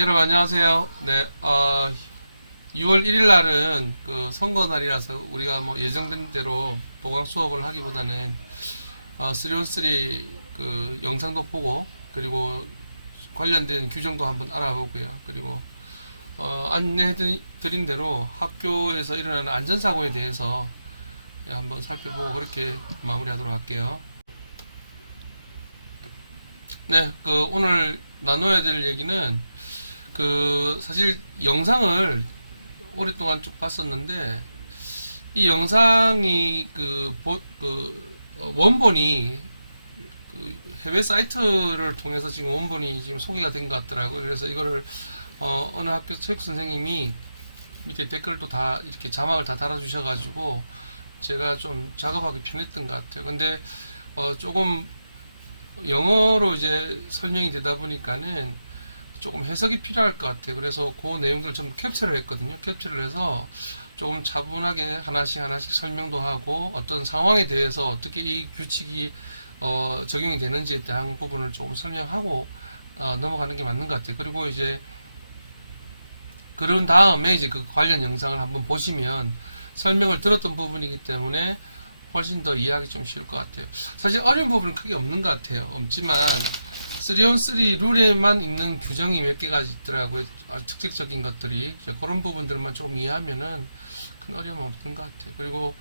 여러분 안녕하세요. 네, 6월 1일 날은 그 선거 날이라서 우리가 뭐 예정된 대로 보강 수업을 하기보다는 3on3 그 영상도 보고 그리고 관련된 규정도 한번 알아보고요. 그리고 안내해드린 대로 학교에서 일어나는 안전사고에 대해서 한번 살펴보고 그렇게 마무리하도록 할게요. 네, 오늘 나눠야 될 얘기는 사실 영상을 오랫동안 쭉 봤었는데 이 영상이 원본이 해외 사이트를 통해서 지금 원본이 지금 소개가 된 것 같더라고요. 그래서 이거를 어느 학교 체육 선생님이 밑에 댓글도 다 이렇게 자막을 다 달아주셔가지고 제가 좀 작업하기 편했던 것 같아요. 근데 조금 영어로 이제 설명이 되다 보니까는 조금 해석이 필요할 것 같아요. 그래서 그 내용들을 좀 캡처를 했거든요. 캡처를 해서 조금 차분하게 하나씩 설명도 하고 어떤 상황에 대해서 어떻게 이 규칙이 적용이 되는지에 대한 부분을 조금 설명하고 넘어가는 게 맞는 것 같아요. 그리고 이제 그런 다음에 이제 그 관련 영상을 한번 보시면 설명을 들었던 부분이기 때문에 훨씬 더 이해하기 좀 쉬울 것 같아요. 사실 어려운 부분은 크게 없는 것 같아요. 없지만 3on3 룰에만 있는 규정이 몇 개가 있더라고요. 특색적인 것들이. 그런 부분들만 조금 이해하면은 큰 어려움 없는 것 같아요. 그리고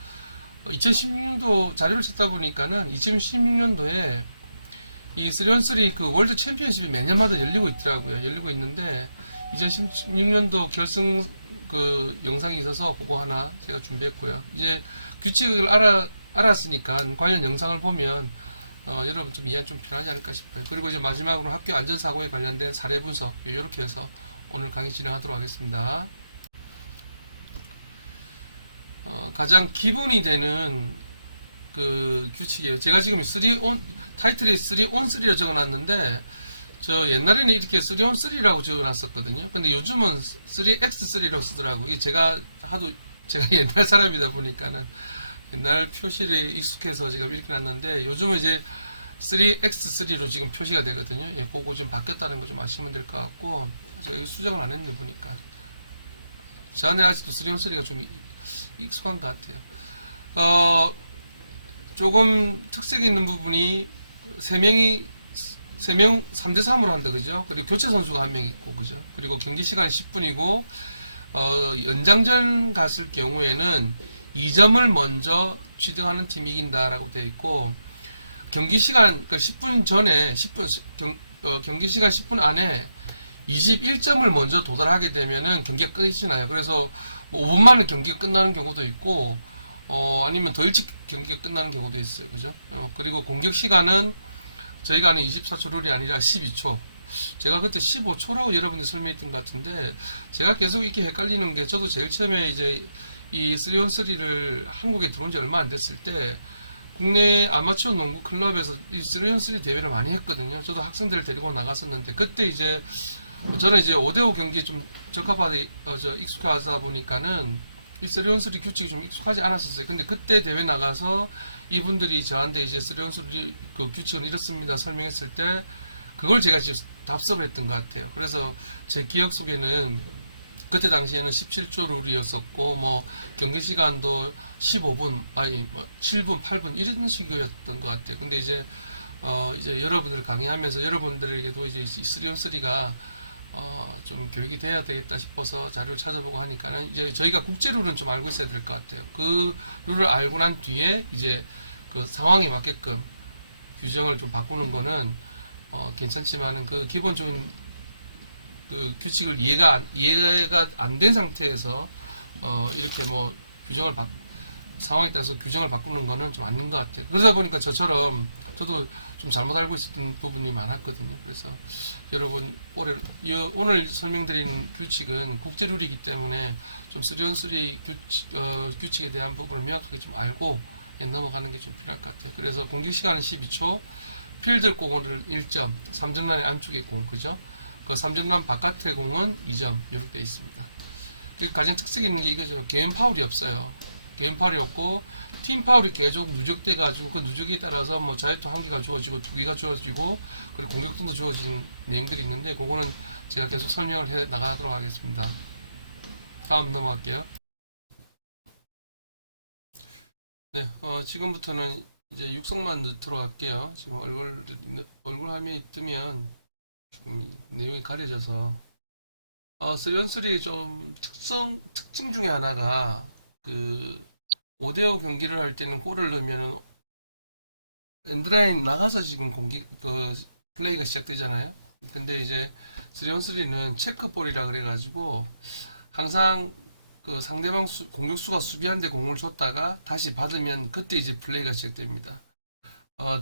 2016년도 자료를 찾다 보니까는 2016년도에 이 3on3 그 월드 챔피언십이 매년마다 열리고 있더라고요. 열리고 있는데 2016년도 결승 그 영상이 있어서 그거 하나 제가 준비했고요. 이제 규칙을 알았으니까 관련 영상을 보면 여러분 좀 이해 좀 필요하지 않을까 싶어요. 그리고 이제 마지막으로 학교 안전사고에 관련된 사례 분석 이렇게 해서 오늘 강의 진행하도록 하겠습니다. 가장 기본이 되는 그 규칙이에요. 제가 지금 타이틀이 3on3로 적어놨는데 저 옛날에는 이렇게 3on3라고 적어놨었거든요. 근데 요즘은 3x3로 쓰더라고요. 이게 제가 옛날 사람이다 보니까는 옛날 표시를 익숙해서 지금 이렇게 놨는데 요즘은 이제 3x3로 지금 표시가 되거든요. 예, 그거 좀 바뀌었다는 거 좀 아시면 될 것 같고 저희 수정을 안 했는데 보니까 저한테 아직도 3on3가 좀 익숙한 것 같아요. 조금 특색 있는 부분이 3명 3대3으로 한다 그죠? 그리고 교체 선수가 1명 있고 그죠? 그리고 경기 시간이 10분이고 연장전 갔을 경우에는 2점을 먼저 취득하는 팀이 이긴다라고 되어 있고 경기 시간 10분 전에 경기 시간 10분 안에 21점을 먼저 도달하게 되면은 경기가 끝이 나요. 그래서 5분 만에 경기가 끝나는 경우도 있고 아니면 더 일찍 경기가 끝나는 경우도 있어요. 그죠? 그리고 공격 시간은 저희가 하는 24초 룰이 아니라 12초. 제가 그때 15초라고 여러분이 설명했던 것 같은데 제가 계속 이렇게 헷갈리는 게 저도 제일 처음에 이제 이 3on3를 한국에 들어온 지 얼마 안 됐을 때 국내 아마추어 농구 클럽에서 이 3on3 대회를 많이 했거든요. 저도 학생들을 데리고 나갔었는데 그때 이제 저는 이제 5대5 경기에 좀 적합하게 익숙하다 보니까는 이 3on3 규칙이 좀 익숙하지 않았었어요. 근데 그때 대회 나가서 이분들이 저한테 이제 3on3 그 규칙을 이렇습니다 설명했을 때 그걸 제가 지금 답습을 했던 것 같아요. 그래서 제 기억 속에는 그때 당시에는 17조 룰이었었고 뭐 경기 시간도 15분 아니 7분 8분 이런 식이었던 것 같아요. 근데 이제 여러분들 강의하면서 여러분들에게도 이제 3on3가 좀 교육이 돼야 되겠다 싶어서 자료를 찾아보고 하니까는 이제 저희가 국제 룰은 좀 알고 있어야 될 것 같아요. 그 룰을 알고 난 뒤에 이제 그 상황에 맞게끔 규정을 좀 바꾸는 거는 괜찮지만은 그 기본적인 그 규칙을 이해가 안 된 상태에서 이렇게 뭐 상황에 따라서 규정을 바꾸는 거는 좀 아닌 것 같아요. 그러다 보니까 저처럼 저도 좀 잘못 알고 있었던 부분이 많았거든요. 그래서 여러분 오늘 설명드리는 규칙은 국제룰이기 때문에 좀 3on3 규칙에 대한 부분을 명확하게 좀 알고 넘어가는 게 좀 필요할 것 같아요. 그래서 공격 시간은 12초, 필드 공은 1점, 3점라인 안쪽의 공, 그죠? 그 3점라인 바깥의 공은 2점, 이렇게 되어 있습니다. 가장 특색 있는 게 이거죠. 개인 파울이 없어요. 개인 파울이 없고, 팀 파울이 계속 누적돼가지고, 그 누적에 따라서 뭐 자유투 1개가 주어지고, 2개가 주어지고, 그리고 공격권도 주어지는 내용들이 있는데, 그거는 제가 계속 설명을 해 나가도록 하겠습니다. 다음 넘어갈게요. 네, 지금부터는 이제 육성만 넣도록 할게요. 지금 얼굴 화면이 뜨면 좀 내용이 가려져서 3on3의 좀 특징 중에 하나가 그 5대5 경기를 할 때는 골을 넣으면은 엔드라인 나가서 지금 플레이가 시작되잖아요. 근데 이제 3on3는 체크볼이라 그래가지고 항상 그 상대방 공격수가 수비한데 공을 줬다가 다시 받으면 그때 이제 플레이가 시작됩니다.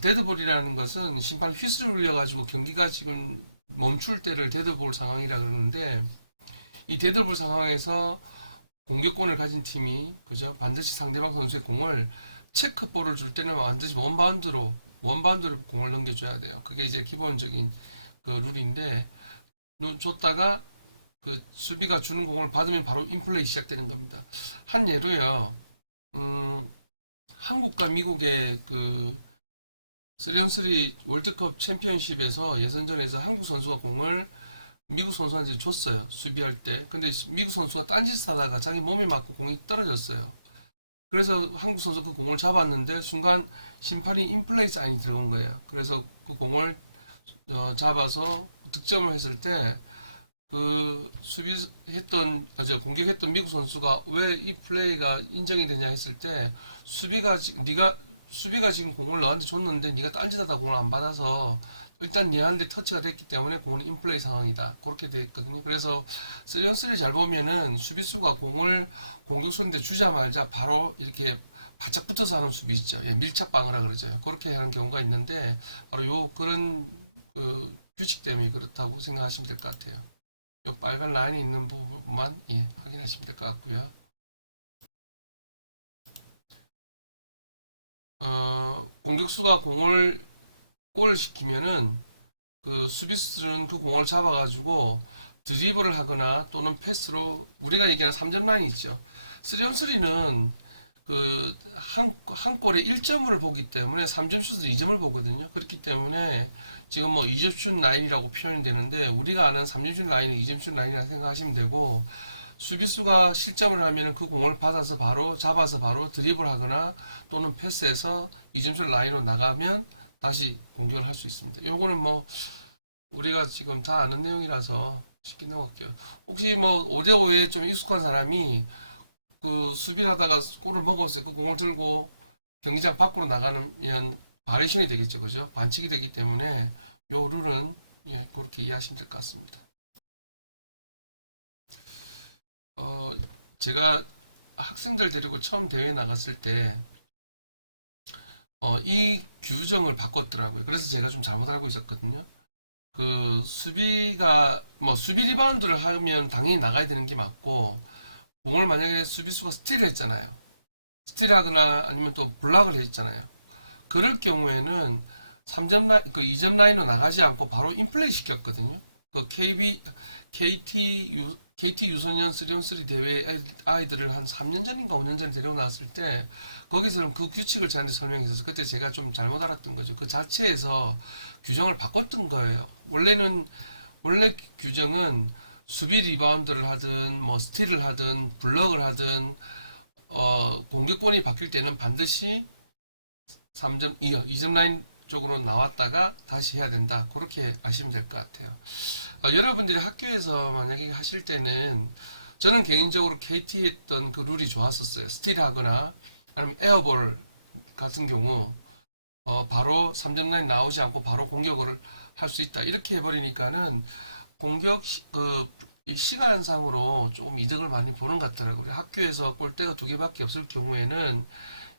데드볼이라는 것은 심판 휘슬을 울려가지고 경기가 지금 멈출 때를 데드볼 상황이라 그러는데 이 데드볼 상황에서 공격권을 가진 팀이 그죠? 반드시 상대방 선수의 공을 체크볼을 줄 때는 반드시 원바운드로 공을 넘겨줘야 돼요. 그게 이제 기본적인 그 룰인데 줬다가 그 수비가 주는 공을 받으면 바로 인플레이 시작되는 겁니다. 한 예로요. 한국과 미국의 그 3on3 월드컵 챔피언십에서 예선전에서 한국 선수가 공을 미국 선수한테 줬어요. 수비할 때. 근데 미국 선수가 딴짓 하다가 자기 몸에 맞고 공이 떨어졌어요. 그래서 한국 선수 그 공을 잡았는데 순간 심판이 인플레이 사인이 들어온 거예요. 그래서 그 공을 잡아서 득점을 했을 때 그 공격했던 미국 선수가 왜 이 플레이가 인정이 되냐 했을 때 수비가 지금 공을 너한테 줬는데 네가 딴짓하다 공을 안 받아서 일단 얘한테 터치가 됐기 때문에 공은 인플레이 상황이다. 그렇게 되어 있거든요. 그래서 3on3 잘 보면은 수비수가 공을 공격수한테 주자마자 바로 이렇게 바짝 붙어서 하는 수비 있죠. 예, 밀착 방어라 그러죠. 그렇게 하는 경우가 있는데 바로 그런 규칙 때문에 그렇다고 생각하시면 될 것 같아요. 요 빨간 라인이 있는 부분만 확인하시면 될 것 같고요. 공격수가 공을 골을 시키면은 그 수비수들은 그 공을 잡아가지고 드리블을 하거나 또는 패스로 우리가 얘기하는 3점 라인이 있죠. 3on3는 한 골에 1점을 보기 때문에 3점 슛을 2점을 보거든요. 그렇기 때문에 지금 뭐 2점 슛 라인이라고 표현이 되는데 우리가 아는 3점 슛 라인은 2점 슛 라인이라고 생각하시면 되고 수비수가 실점을 하면 그 공을 받아서 잡아서 바로 드리블 하거나 또는 패스해서 2점 슛 라인으로 나가면 다시 공격을 할 수 있습니다. 요거는 뭐 우리가 지금 다 아는 내용이라서 쉽게 넘어갈게요. 혹시 뭐 5대5에 좀 익숙한 사람이 그 수비를 하다가 골을 먹었어요. 그 공을 들고 경기장 밖으로 나가면 바레이션이 되겠죠. 그죠? 반칙이 되기 때문에 요 룰은 그렇게 이해하시면 될 것 같습니다. 제가 학생들 데리고 처음 대회 나갔을 때 이 규정을 바꿨더라고요. 그래서 제가 좀 잘못 알고 있었거든요. 그 수비 리바운드를 하면 당연히 나가야 되는 게 맞고 공을 만약에 수비수가 스틸을 했잖아요. 스틸하거나 아니면 또 블락을 했잖아요. 그럴 경우에는 3점 라인, 2점 라인으로 나가지 않고 바로 인플레이 시켰거든요. KT 유소년 3on3 대회 아이들을 한 3년 전인가 5년 전에 데려나왔을 때 거기서는 그 규칙을 저한테 설명해서 그때 제가 좀 잘못 알았던 거죠. 그 자체에서 규정을 바꿨던 거예요. 원래 규정은 수비 리바운드를 하든 뭐 스틸을 하든 블럭을 하든 공격권이 바뀔 때는 반드시 2점 라인 쪽으로 나왔다가 다시 해야 된다. 그렇게 아시면 될 것 같아요. 여러분들이 학교에서 만약에 하실 때는 저는 개인적으로 KT 했던 그 룰이 좋았었어요. 스틸하거나 아니면 에어볼 같은 경우 바로 3점 라인 나오지 않고 바로 공격을 할 수 있다. 이렇게 해버리니까는 이 시간상으로 조금 이득을 많이 보는 것 같더라고요. 학교에서 골대가 2개밖에 없을 경우에는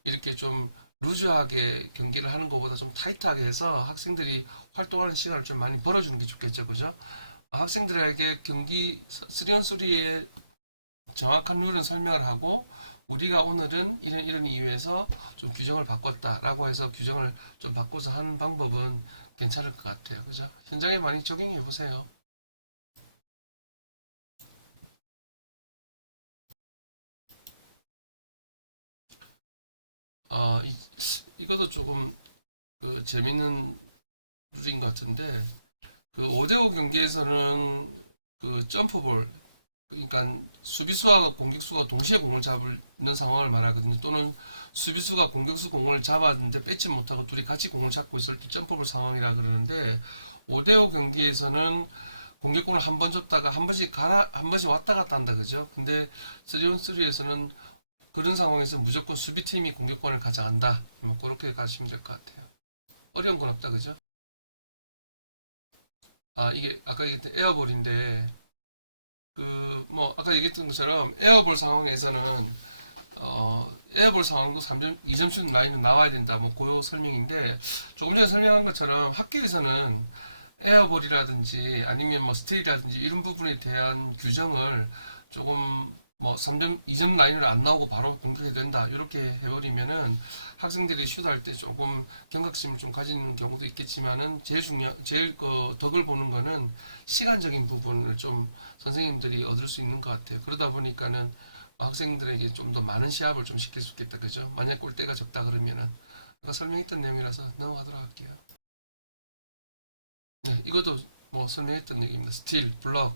이렇게 좀 루즈하게 경기를 하는 것보다 좀 타이트하게 해서 학생들이 활동하는 시간을 좀 많이 벌어주는 게 좋겠죠, 그죠? 학생들에게 경기 3on3의 정확한 룰은 설명을 하고 우리가 오늘은 이런 이유에서 좀 규정을 바꿨다라고 해서 규정을 좀 바꿔서 하는 방법은 괜찮을 것 같아요, 그죠? 현장에 많이 적용해 보세요. 이것도 조금 재밌는 룰인 것 같은데 그 5대5 경기에서는 그 점프볼, 그러니까 수비수와 공격수가 동시에 공을 잡는 상황을 말하거든요. 또는 수비수가 공격수 공을 잡았는데 뺏지 못하고 둘이 같이 공을 잡고 있을 때 점프볼 상황이라 그러는데 5대5 경기에서는 공격권을 한 번 줬다가 한 번씩 왔다 갔다 한다 그죠? 근데 3on3에서는 그런 상황에서 무조건 수비팀이 공격권을 가져간다. 뭐 그렇게 가시면 될 것 같아요. 어려운 건 없다 그죠? 아 이게 아까 얘기했던 에어볼인데 그 뭐 아까 얘기했던 것처럼 에어볼 상황에서는 에어볼 상황도 3점, 2점슛 라인은 나와야 된다. 뭐 고요 설명인데 조금 전에 설명한 것처럼 학교에서는 에어볼이라든지 아니면 뭐 스틸이라든지 이런 부분에 대한 규정을 조금 뭐 3점, 2점 라인을 안 나오고 바로 공격해야 된다. 이렇게 해버리면은 학생들이 슛할 때 조금 경각심을 좀 가지는 경우도 있겠지만은 제일 덕을 보는 거는 시간적인 부분을 좀 선생님들이 얻을 수 있는 것 같아요. 그러다 보니까는 학생들에게 좀 더 많은 시합을 좀 시킬 수 있겠다. 그죠? 만약 골대가 적다 그러면은. 아까 설명했던 내용이라서 넘어가도록 할게요. 네, 이것도 뭐 설명했던 얘기입니다. 스틸, 블럭.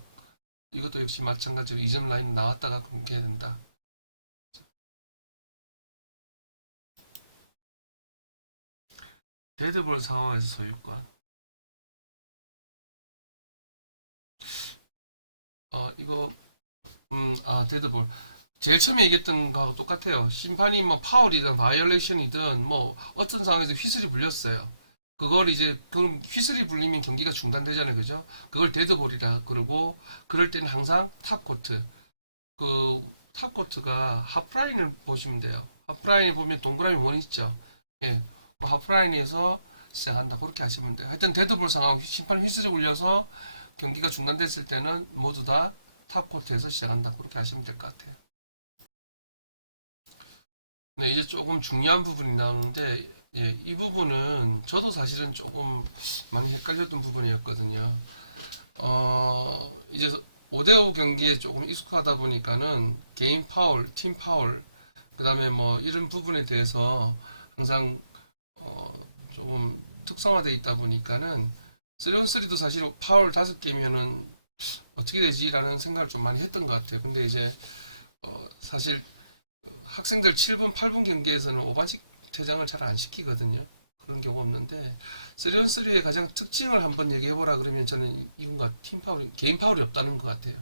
이것도 역시 마찬가지로 2점 라인 나왔다가 공격해야 된다. 데드볼 상황에서 소유권. 이거, 데드볼. 제일 처음에 얘기했던 거하고 똑같아요. 심판이 뭐 파울이든 바이올레이션이든 뭐 어떤 상황에서 휘슬이 불렸어요. 그걸 이제 그럼 휘슬이 불리면 경기가 중단되잖아요, 그죠? 그걸 데드볼이라 그러고 그럴 때는 항상 탑코트. 그 탑코트가 하프라인을 보시면 돼요. 하프라인에 보면 동그라미 원 있죠. 예, 그 하프라인에서 시작한다. 그렇게 하시면 돼요. 하여튼 데드볼 상황 심판 휘슬이 울려서 경기가 중단됐을 때는 모두 다 탑코트에서 시작한다. 그렇게 하시면 될 것 같아요. 네, 이제 조금 중요한 부분이 나오는데, 예, 이 부분은 저도 사실은 조금 많이 헷갈렸던 부분이었거든요. 이제 5대5 경기에 조금 익숙하다 보니까는 개인 파울, 팀 파울, 그 다음에 뭐 이런 부분에 대해서 항상 조금 특성화되어 있다 보니까는 3on3도 사실 파울 5개면은 어떻게 되지라는 생각을 좀 많이 했던 것 같아요. 근데 이제 사실 학생들 7분, 8분 경기에서는 5반씩 퇴장을 잘 안 시키거든요. 그런 경우 없는데 3on3의 가장 특징을 한번 얘기해보라 그러면 저는 이건가 팀 파울이 개인 파울이 없다는 것 같아요.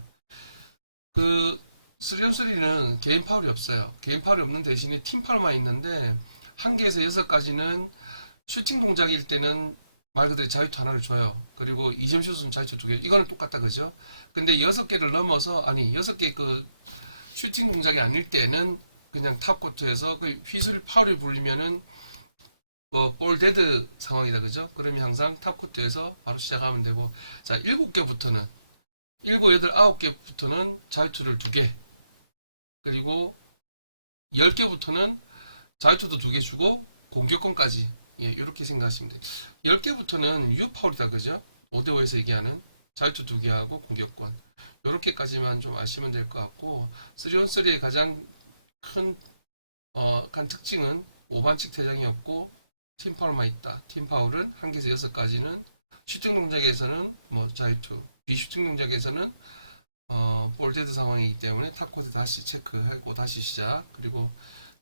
그 3on3는 개인 파울이 없어요. 개인 파울이 없는 대신에 팀 파울만 있는데 한 개에서 6가지는 슈팅 동작일 때는 말 그대로 자유투 하나를 줘요. 그리고 2점 슛은 자유투 2개. 이거는 똑같다 그죠? 근데 6개를 넘어서 아니 6개 그 슈팅 동작이 아닐 때는 그냥 탑코트에서 그 휘슬 파울이 불리면은 뭐 볼 데드 상황이다 그죠? 그러면 항상 탑코트에서 바로 시작하면 되고 자 7개부터는 7, 8, 9개부터는 자유투를 2개 그리고 10개부터는 자유투도 2개 주고 공격권까지 예, 이렇게 생각하시면 돼요. 10개부터는 유파울이다 그죠? 5대5에서 얘기하는 자유투 2개 하고 공격권 이렇게까지만 좀 아시면 될 것 같고 3on3의 가장 큰 특징은 5반칙 퇴장이 없고 팀파울만 있다. 팀파울은 한 개에서 6가지는 슈팅 동작에서는 뭐 자유투 비슈팅 동작에서는 볼데드 상황이기 때문에 탑코트 다시 체크하고 다시 시작 그리고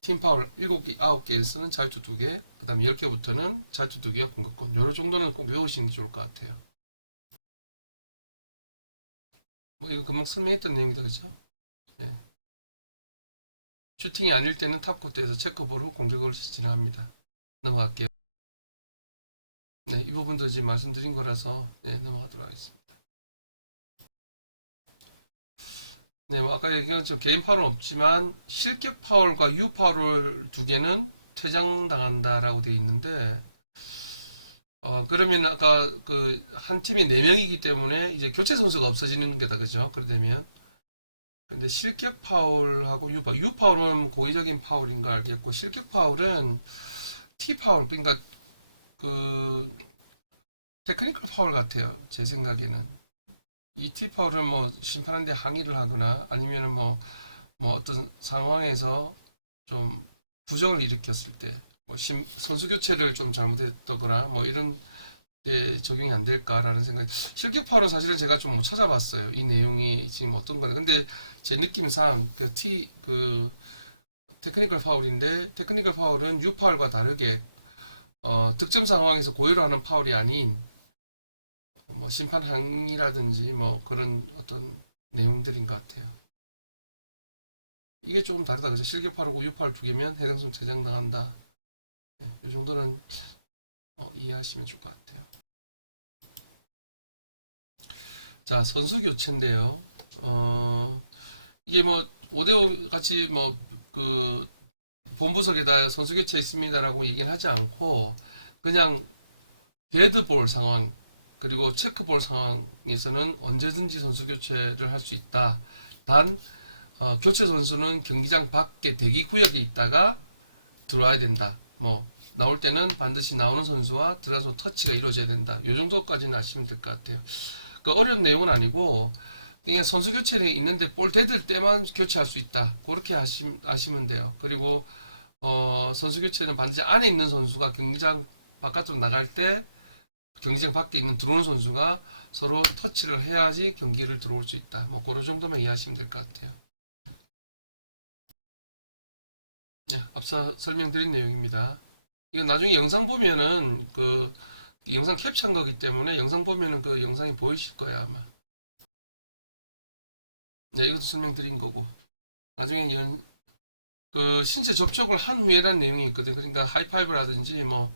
팀파울 7개, 9개에서는 자유투 2개 그 다음 10개부터는 자유투 2개와 공격권 요런 정도는 꼭 외우시는 게 좋을 것 같아요. 뭐 이거 금방 설명했던 내용이다 그죠? 네. 슈팅이 아닐 때는 탑코트에서 체크볼 후 공격을 진행합니다. 넘어갈게요. 네, 이 부분도 지금 말씀드린 거라서 네, 넘어가도록 하겠습니다. 네, 뭐 아까 얘기한 것처럼 개인 파울은 없지만 실격 파울과 유 파울 2개는 퇴장당한다라고 되어 있는데 그러면 아까 그 한 팀이 4명이기 때문에 이제 교체 선수가 없어지는 게다 그죠? 그러면 근데 실격 파울하고 유 파울은 고의적인 파울인 거 알겠고 실격 파울은 T 파울 그러니까 그 테크니컬 파울 같아요. 제 생각에는 이 T 파울은 뭐 심판한테 항의를 하거나 아니면은 뭐 어떤 상황에서 좀 부정을 일으켰을 때 뭐 선수 교체를 좀 잘못했다거나 뭐 이런 적용이 안 될까라는 생각이. 실격 파울은 사실은 제가 좀 못 찾아봤어요. 이 내용이 지금 어떤 거는. 근데 제 느낌상 그 테크니컬 파울인데, 테크니컬 파울은 U 파울과 다르게 득점 상황에서 고의로 하는 파울이 아닌 뭐 심판 항의라든지 뭐 그런 어떤 내용들인 것 같아요. 이게 조금 다르다. 그래서 실격 파울하고 U 파울 두 개면 해당 선수 퇴장당한다. 이 정도는 이해하시면 좋을 것 같아요. 자, 선수 교체인데요. 이게 뭐 5대5 같이 뭐 그 본부석에다 선수 교체 있습니다라고 얘기는 하지 않고 그냥 데드볼 상황 그리고 체크볼 상황에서는 언제든지 선수 교체를 할 수 있다. 단 교체 선수는 경기장 밖에 대기 구역에 있다가 들어와야 된다. 뭐 나올 때는 반드시 나오는 선수와 들어가서 터치가 이루어져야 된다. 이 정도까지는 아시면 될 것 같아요. 그 어려운 내용은 아니고 그냥 선수 교체에 있는데 볼 대들 때만 교체할 수 있다. 그렇게 아시면 돼요. 그리고 선수 교체는 반드시 안에 있는 선수가 경기장 바깥으로 나갈 때 경기장 밖에 있는 들어오는 선수가 서로 터치를 해야지 경기를 들어올 수 있다. 뭐 그런 정도만 이해하시면 될 것 같아요. 네, 앞서 설명드린 내용입니다. 이건 나중에 영상 보면은 그 영상 캡처한 거기 때문에 영상 보면은 그 영상이 보이실 거야 아마. 네, 이것도 설명드린 거고. 나중에 그 신체 접촉을 한 후에라는 내용이 있거든. 그러니까 하이파이브라든지 뭐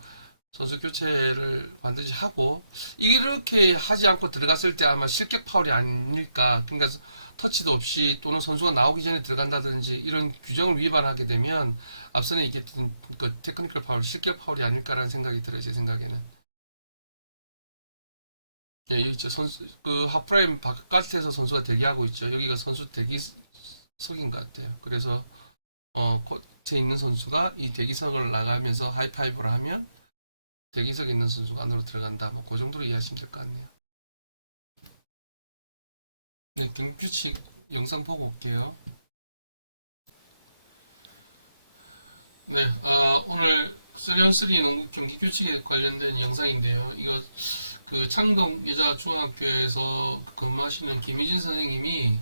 선수 교체를 반드시 하고 이렇게 하지 않고 들어갔을 때 아마 실격 파울이 아닐까. 그러니까 터치도 없이 또는 선수가 나오기 전에 들어간다든지 이런 규정을 위반하게 되면 앞서는 얘기했던 그 테크니컬 파울, 실격 파울이 아닐까라는 생각이 들어요. 제 생각에는. 예, 여기 있죠. 선수 그 하프라인 바깥에서 선수가 대기하고 있죠. 여기가 선수 대기석인 것 같아요. 그래서 코트에 있는 선수가 이 대기석을 나가면서 하이파이브를 하면 대기석에 있는 선수가 안으로 들어간다. 뭐 그 정도로 이해하시면 될 것 같네요. 네, 경규칙 영상 보고 올게요. 네, 오늘 3on3 농구 경기 규칙에 관련된 영상인데요. 이거 그 창동 여자 중학교에서 근무하시는 김희진 선생님이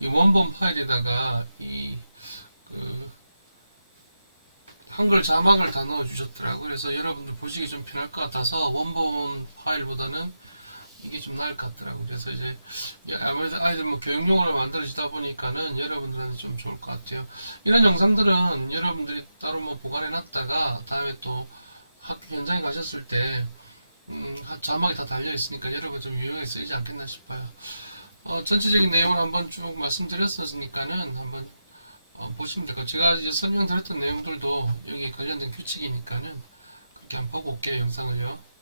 이 원본 파일에다가 그 한글 자막을 다 넣어주셨더라고요. 그래서 여러분들 보시기 좀 편할 것 같아서 원본 파일보다는 이게 좀 나을 것 같더라고요. 그래서 이제 아무래도 아이들 뭐 교육용으로 만들어지다 보니까는 여러분들한테 좀 좋을 것 같아요. 이런 영상들은 여러분들이 따로 뭐 보관해 놨다가 다음에 또 학교 현장에 가셨을 때 자막이 다 달려 있으니까 여러분 좀 유용하게 쓰이지 않겠나 싶어요. 전체적인 내용을 한번 쭉 말씀드렸으니까는 한번 보시면 될 것 같아요. 제가 이제 설명드렸던 내용들도 여기 관련된 규칙이니까는 그렇게 한번 보고 올게요. 영상을요.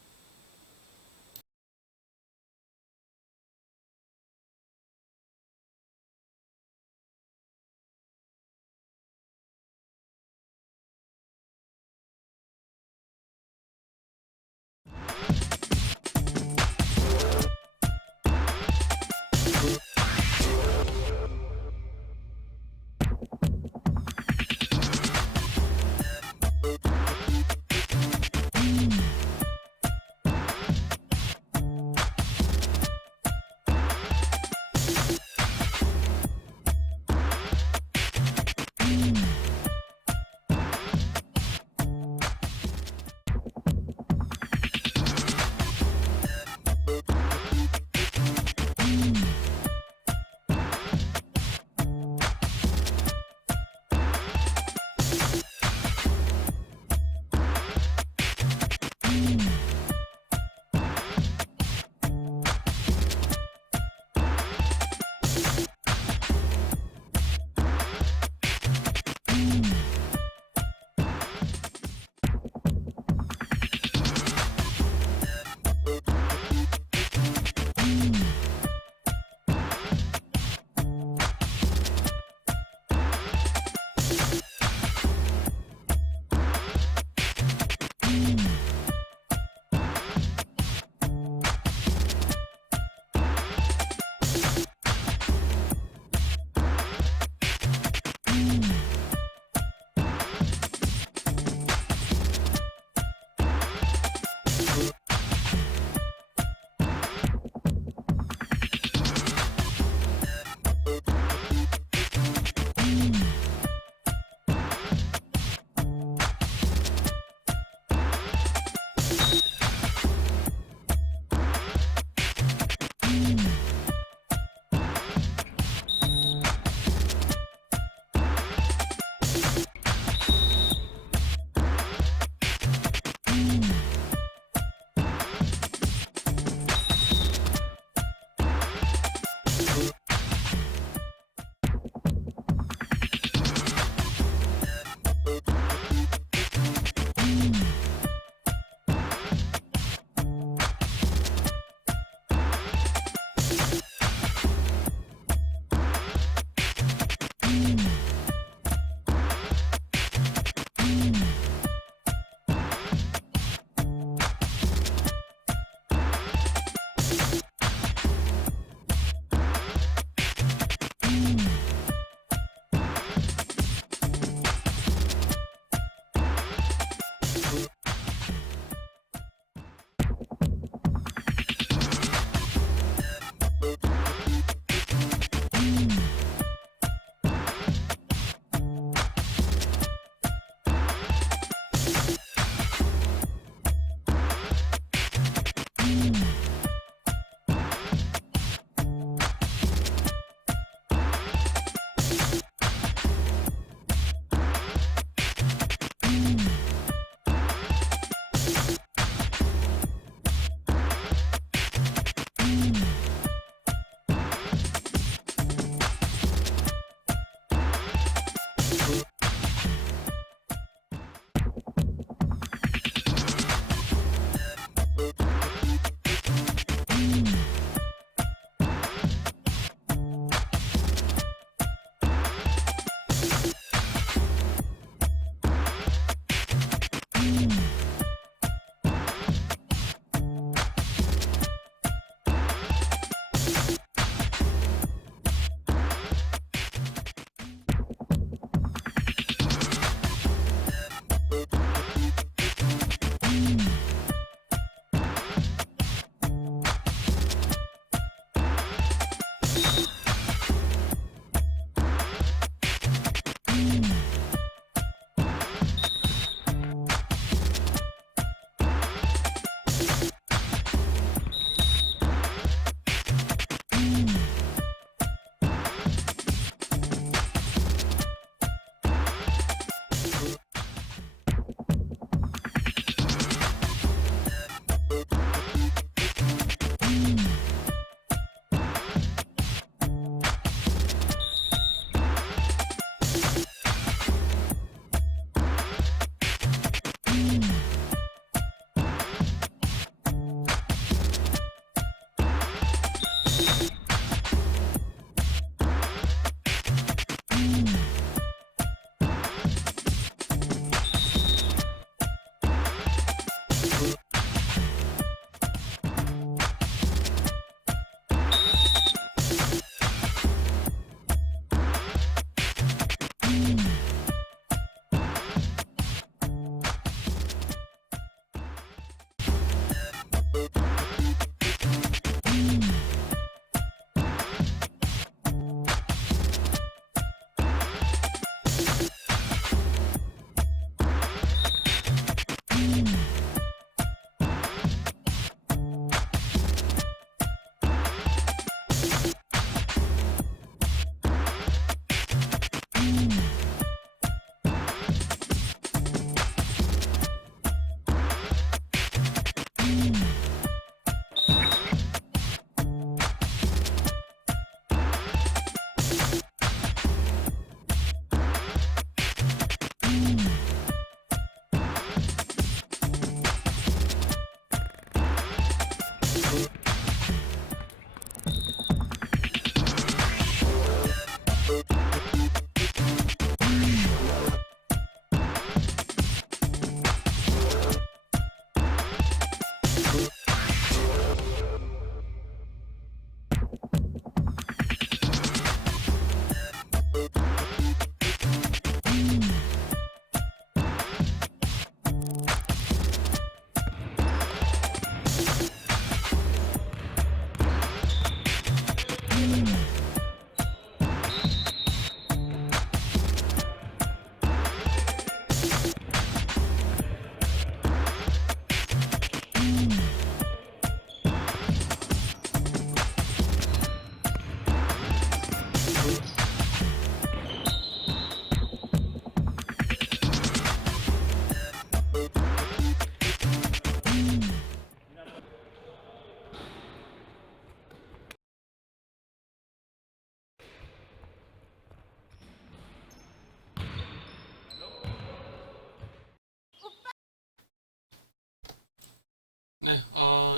네,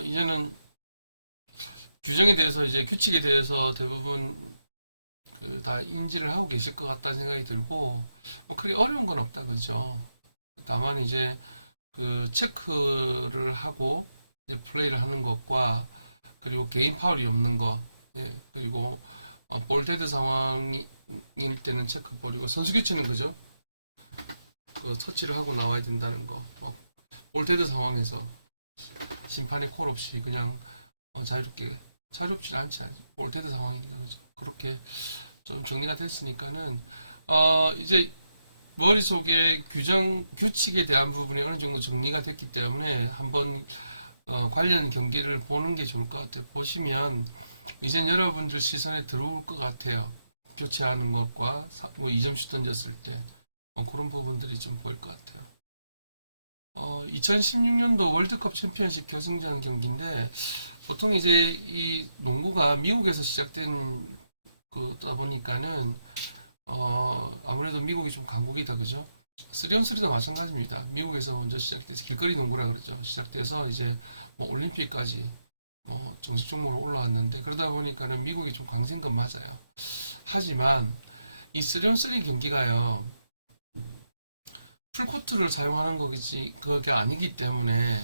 이제는 규정에 대해서 이제 규칙에 대해서 대부분 다 인지를 하고 계실 것 같다 생각이 들고 그리 어려운 건 없다 그죠. 다만 이제 그 체크를 하고 플레이를 하는 것과 그리고 개인 파울이 없는 것 그리고 볼데드 상황일 때는 체크 버리고 선수 교체는 그죠. 그 터치를 하고 나와야 된다는 거. 볼데드 상황에서 심판이 콜 없이 그냥 자유롭지 않지 볼데드 상황인 거죠. 그렇게 좀 정리가 됐으니까는 이제 머릿속에 규칙에 대한 부분이 어느 정도 정리가 됐기 때문에 한번 관련 경기를 보는 게 좋을 것 같아요. 보시면 이젠 여러분들 시선에 들어올 것 같아요. 교체하는 것과 2점 슛 던졌을 때 그런 부분들이 좀 보일 것 같아요. 2016년도 월드컵 챔피언십 결승전 경기인데 보통 이제 이 농구가 미국에서 시작된 거다 보니까는 아무래도 미국이 좀 강국이다 그죠? 3on3도 마찬가지입니다. 미국에서 먼저 시작돼서 길거리 농구라 그러죠. 시작돼서 이제 올림픽까지 정식 종목으로 올라왔는데 그러다 보니까는 미국이 좀 강세인 건 맞아요. 하지만 이 3on3 경기가요 풀코트를 사용하는 거겠지 그게 아니기 때문에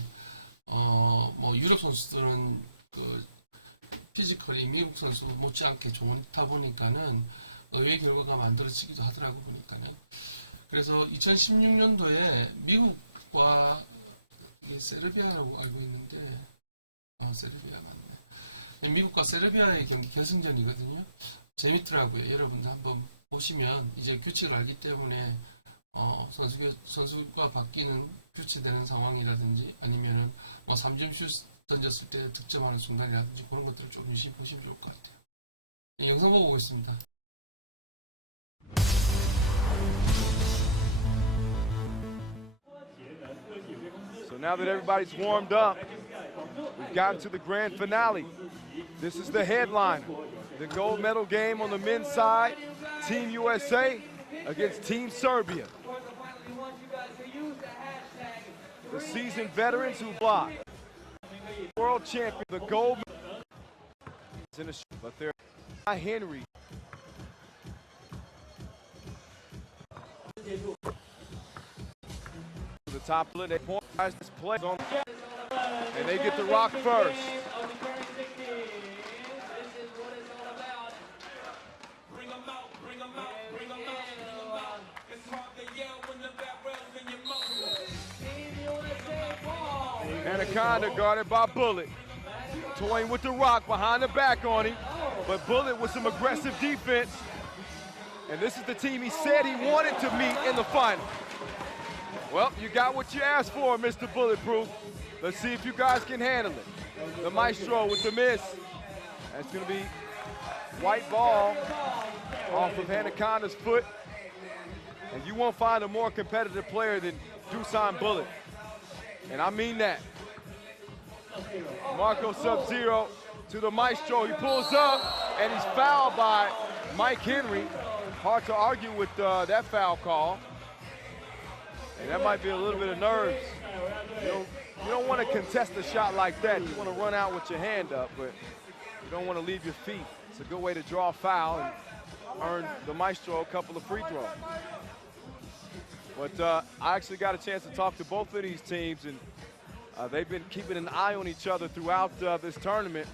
유럽 선수들은 그 피지컬이 미국 선수 못지않게 좋다 보니까는 의외의 결과가 만들어지기도 하더라고 보니까는. 그래서 2016년도에 미국과 세르비아라고 알고 있는데 세르비아 맞네. 미국과 세르비아의 경기 결승전이거든요. 재밌더라고요. 여러분들 한번 보시면 이제 규칙을 알기 때문에 선수가 바뀌는 교체되는 상황이라든지 아니면은 3점 슛 던졌을 때 득점하는 순간이라든지 그런 것들을 좀 유심히 보시면 좋을 것 같아요. 영상 보고 오겠습니다. So now that everybody's warmed up, we've gotten to the grand finale. This is the headliner. The gold medal game on the men's side, Team USA against Team Serbia. The seasoned veterans who block. World champion, the gold medal. It's in a but they're Henry. The top of the point this play on, and they get the rock first. Anaconda guarded by Bullet. Toying with the rock behind the back on him, but Bullet with some aggressive defense. And this is the team he said he wanted to meet in the final. Well, you got what you asked for, Mr. Bulletproof. Let's see if you guys can handle it. The Maestro with the miss. That's going to be white ball off of Anaconda's foot. And you won't find a more competitive player than Dusan Bullet. And I mean that. Marco Sub-Zero to the Maestro. He pulls up, and he's fouled by Mike Henry. Hard to argue with that foul call. And that might be a little bit of nerves. You don't want to contest a shot like that. You want to run out with your hand up, but you don't want to leave your feet. It's a good way to draw a foul and earn the Maestro a couple of free throws. But I actually got a chance to talk to both of these teams, and they've been keeping an eye on each other throughout this tournament.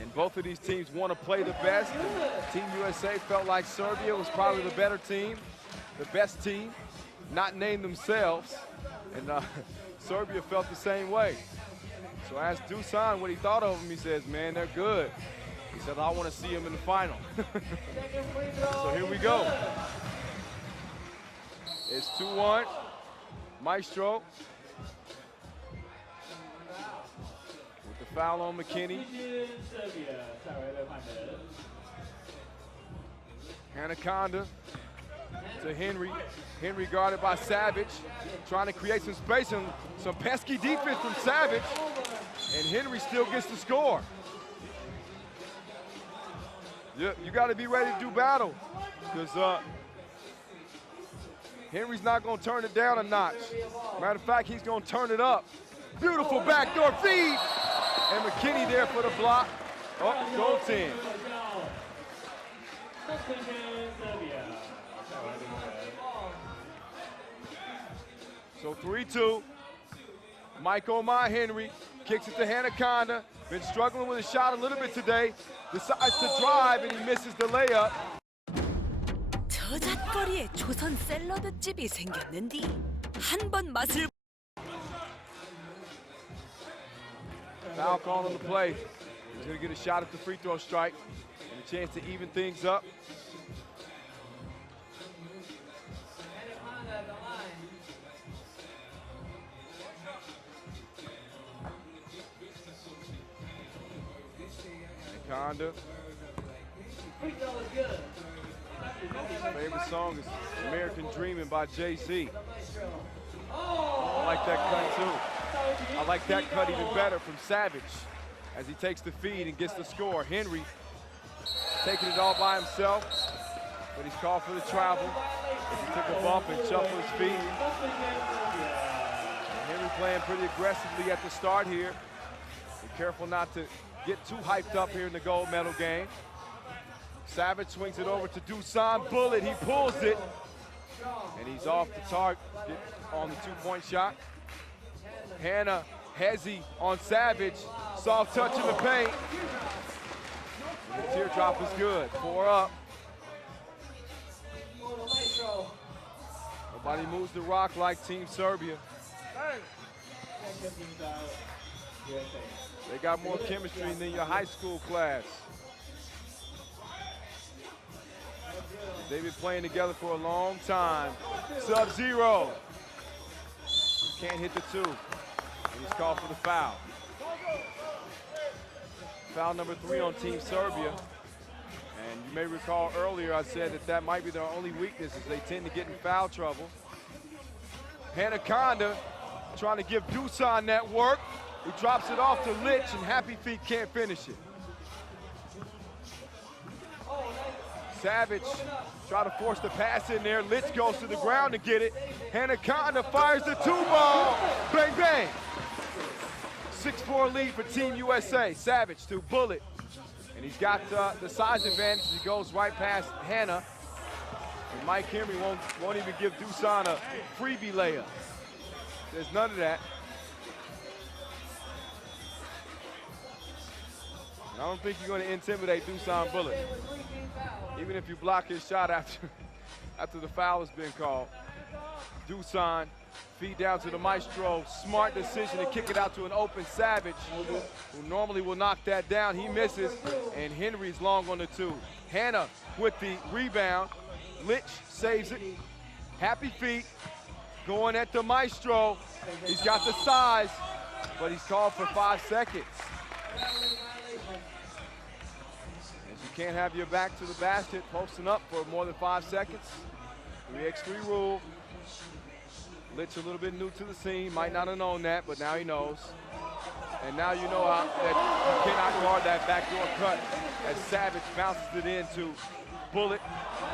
And both of these teams want to play the best. Team USA felt like Serbia was probably the better team, the best team, not named themselves. And Serbia felt the same way. So I asked Dusan what he thought of them. He says, man, they're good. He said, I want to see him in the final. So here we go. It's 2-1. Maestro with the foul on McKinney. Anaconda to Henry. Henry guarded by Savage, trying to create some space and some pesky defense from Savage. And Henry still gets the score. You got to be ready to do battle, because Henry's not going to turn it down a notch. Matter of fact, he's going to turn it up. Beautiful backdoor feed. And McKinney there for the block. Oh, goal 10. So 3-2. Michael Henry kicks it to Anaconda. Been struggling with a shot a little bit today. Decides to drive and he misses the layup. 저잣거리에 조선 샐러드집이 생겼는디 한 번 맛을. Foul call on the play. He's going to get a shot at the free throw strike and a chance to even things up. Anaconda. Favorite song is American Dreamin' by Jay-Z. I like that cut too. I like that cut even better from Savage as he takes the feed and gets the score. Henry taking it all by himself, but he's called for the travel as he took a bump and shuffled his feet. Henry playing pretty aggressively at the start here. Be careful not to get too hyped up here in the gold medal game. Savage swings it over to Dusan Bullet. He pulls it, and he's off the target on the two-point shot. Hannah Hezzy on Savage. Soft touch in the paint. And the teardrop is good. 4 up. Nobody moves the rock like Team Serbia. They got more chemistry than your high school class. They've been playing together for a long time. Sub-Zero. Can't hit the 2. And he's called for the foul. Foul number 3 on Team Serbia. And you may recall earlier I said that that might be their only weakness, is they tend to get in foul trouble. Anaconda trying to give Dusan that work. He drops it off to Litch, and Happy Feet can't finish it. Savage try to force the pass in there. Litch goes to the ground to get it. Anaconda fires the 2-ball. Bang, bang. 6-4 lead for Team USA. Savage to Bullet. And he's got the size advantage. He goes right past Hannah. And Mike Henry won't even give Dusan a freebie layup. There's none of that. And I don't think you're going to intimidate Dusan Bullet, even if you block his shot after the foul has been called. Dusan, feed down to the Maestro. Smart decision to kick it out to an open Savage, who normally will knock that down. He misses, and Henry's long on the 2. Hannah with the rebound. Litch saves it. Happy Feet going at the Maestro. He's got the size, but he's called for 5 seconds. You can't have your back to the basket posting up for more than 5 seconds. 3x3 rule. Litch a little bit new to the scene, might not have known that, but now he knows. And now you know that you cannot guard that backdoor cut as Savage bounces it into Bullet.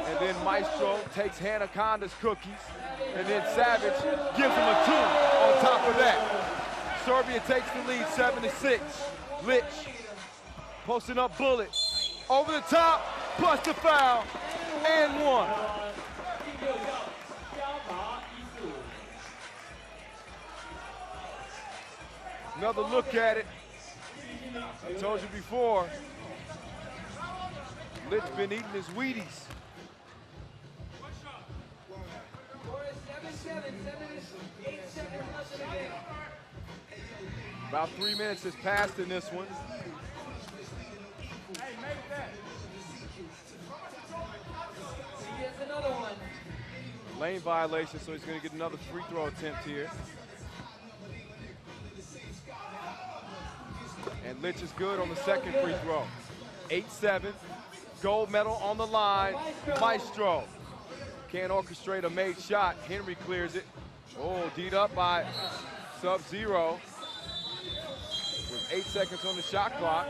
And then Maestro takes Anaconda's cookies, and then Savage gives him a 2 on top of that. Serbia takes the lead 7-6. Litch posting up Bullet. Over the top, plus the foul, and 1. Another look at it. I told you before, Litch been eating his Wheaties. About 3 minutes has passed in this one. Lane violation, so he's going to get another free throw attempt here. And Litch is good on the second free throw. 8-7, gold medal on the line. Maestro can't orchestrate a made shot. Henry clears it. Oh, D'd up by Sub-Zero with 8 seconds on the shot clock.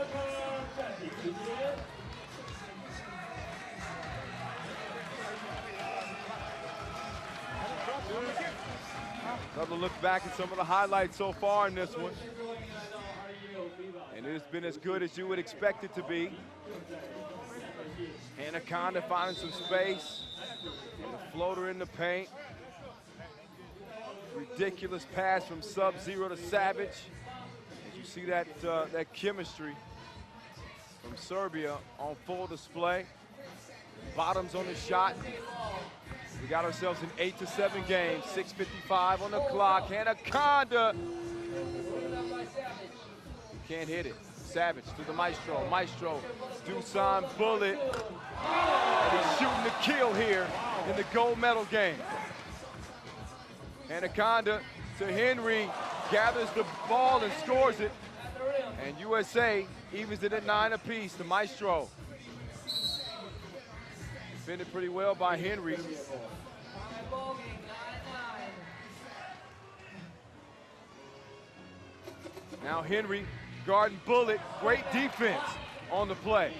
Another look back at some of the highlights so far in this one. And it has been as good as you would expect it to be. Anaconda finding some space. And a floater in the paint. Ridiculous pass from Sub-Zero to Savage. As you see that, that chemistry from Serbia on full display. Bottoms on the shot. We got ourselves an 8-7 game, 6:55 on the clock. Anaconda can't hit it. Savage to the Maestro. Maestro, Dusan Bullet. And he's shooting the kill here in the gold medal game. Anaconda to Henry, gathers the ball and scores it. And USA evens it at 9 apiece. The Maestro. Defended pretty well by Henry. Now Henry guarding Bullet. Great defense on the play.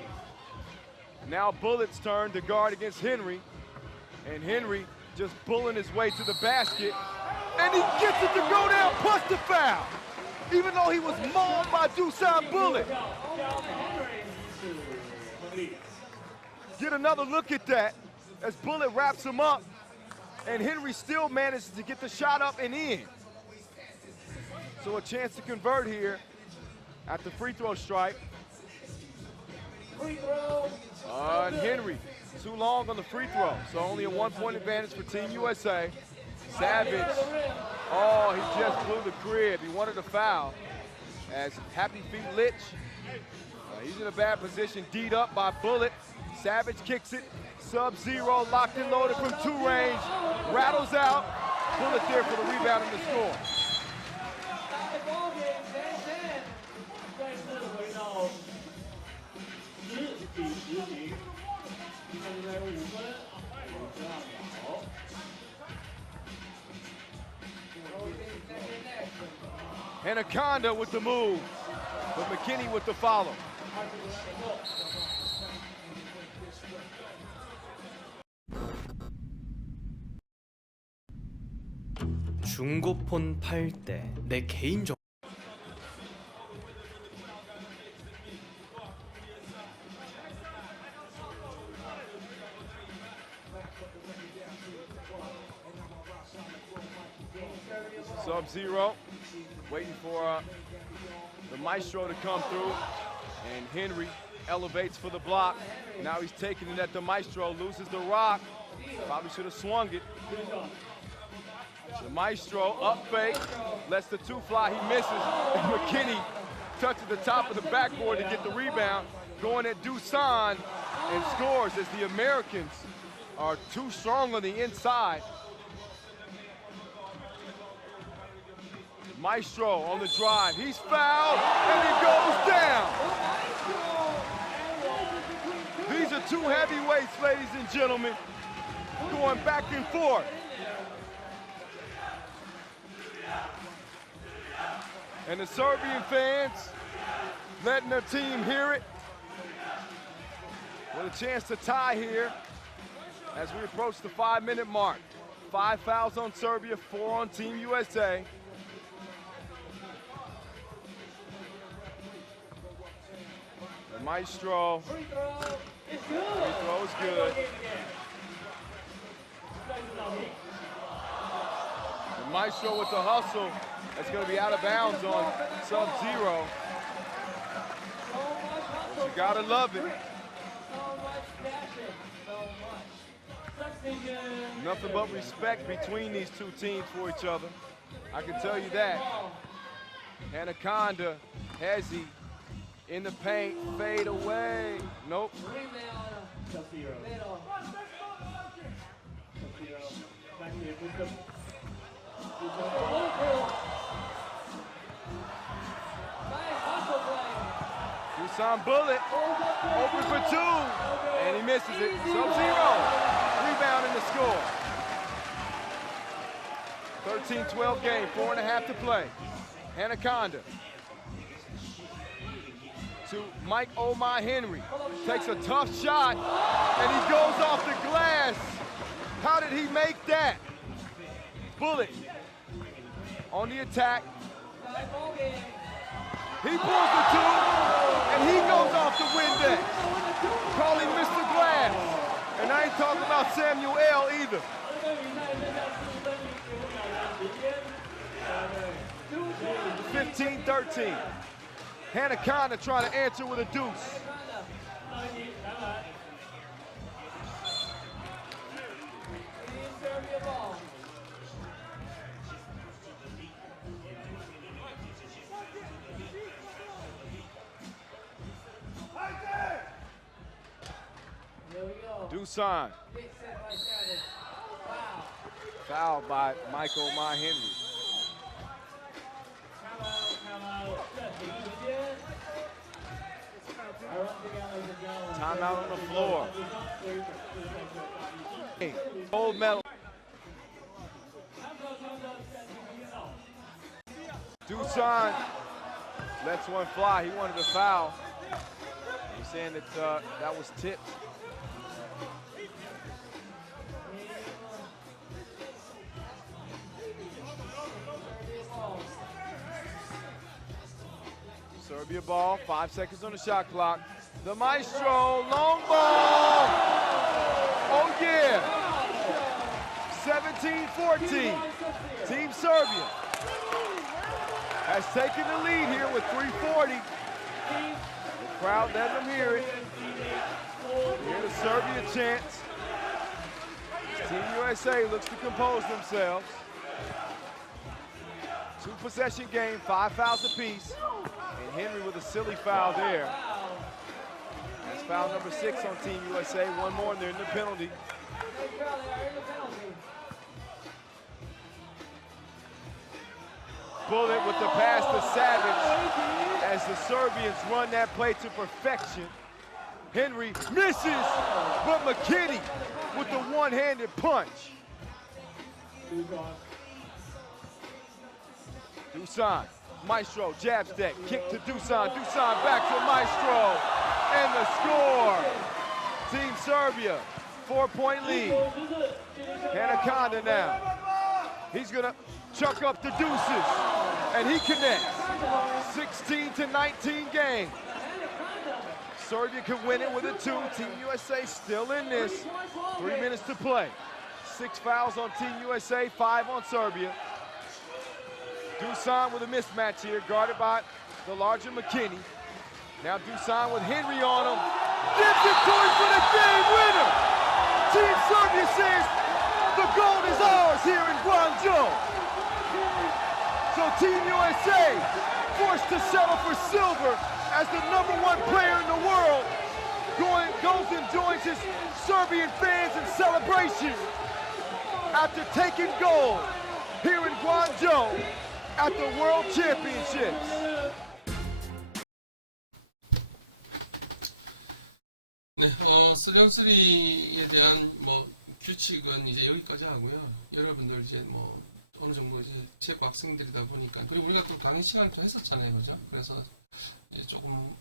Now Bullet's turn to guard against Henry. And Henry just pulling his way to the basket. And he gets it to go down plus the foul. Even though he was mauled by Dusan Bullet. Get another look at that as Bullet wraps him up. And Henry still manages to get the shot up and in. So a chance to convert here at the free throw stripe. And Henry, too long on the free throw. So only a 1-point advantage for Team USA. Savage, oh, he just blew the crib. He wanted a foul as Happy Feet Litch. He's in a bad position, D'd up by Bullet. Savage kicks it. Sub-Zero locked and loaded from 2 range. Rattles out. Bullet there for the rebound and the score. Anaconda with the move, but McKinney with the follow. 중고폰 팔 때 내 개인적 Sub-Zero waiting for the Maestro to come through, and Henry elevates for the block. Now he's taking it at the Maestro, loses the rock. Probably should have swung it. The Maestro up fake, lets the 2 fly, he misses, and McKinney touches the top of the backboard to get the rebound, going at Dusan and scores as the Americans are too strong on the inside. Maestro on the drive, he's fouled, and he goes down. These are 2 heavyweights, ladies and gentlemen, going back and forth. And the Serbian fans letting their team hear it. With a chance to tie here as we approach the 5-minute mark. 5 fouls on Serbia, 4 on Team USA. The Maestro, free throw is good. The Maestro with the hustle. That's going to be out of bounds on Sub-Zero. But you gotta love it. Nothing but respect between these 2 teams for each other. I can tell you that. Anaconda, Hezzy in the paint, fade away. Nope. Dusan Bullet open for two, and he misses it. Sub-Zero rebound in the score. 13-12 game, 4.5 to play. Anaconda to Mike "Oh-My" Henry. Takes a tough shot, and he goes off the glass. How did he make that? Bullet on the attack. He pulls the two, and he goes off the Windex. Call him Mr. Glass. And I ain't talking about Samuel L. either. 15-13. Anaconda trying to answer with a deuce. Dusan. Fouled by Mike "Oh-My" Henry. Timeout on the floor. Gold medal. Dusan lets one fly. He wanted a foul. He's saying that that was tipped. Serbia ball, 5 seconds on the shot clock. The Maestro, long ball. Oh yeah. 17-14. Team Serbia has taken the lead here with 3:40. The crowd letting them hear it. Hear the Serbia chants. Team USA looks to compose themselves. 2-possession game, 5 fouls apiece. And Henry with a silly foul there. That's foul number 6 on Team USA. One more and they're in the penalty. Bullet with the pass to Savage as the Serbians run that play to perfection. Henry misses, but McKinney with the one-handed punch. Dusan, Maestro, jab step, kick to Dusan. Dusan back to Maestro, and the score. Team Serbia, 4-point lead. Anaconda now. He's gonna chuck up the deuces, and he connects. 16-19 game. Serbia can win it with a 2. Team USA still in this. 3 minutes to play. 6 fouls on Team USA, 5 on Serbia. Dusan with a mismatch here, guarded by the larger McKinney. Now Dusan with Henry on him. Gives it to him for the game winner. Team Serbia says the gold is ours here in Guangzhou. So Team USA forced to settle for silver as the #1 player in the world goes and joins his Serbian fans in celebration after taking gold here in Guangzhou at the World Championships. 네, 3on3에 대한 규칙은 이제 여기까지 하고요. 여러분들 이제 어느 정도 이제 체육 학생들이다 보니까, 그리고 우리가 또 강의 시간도 했었잖아요, 그죠? 그래서 이제 조금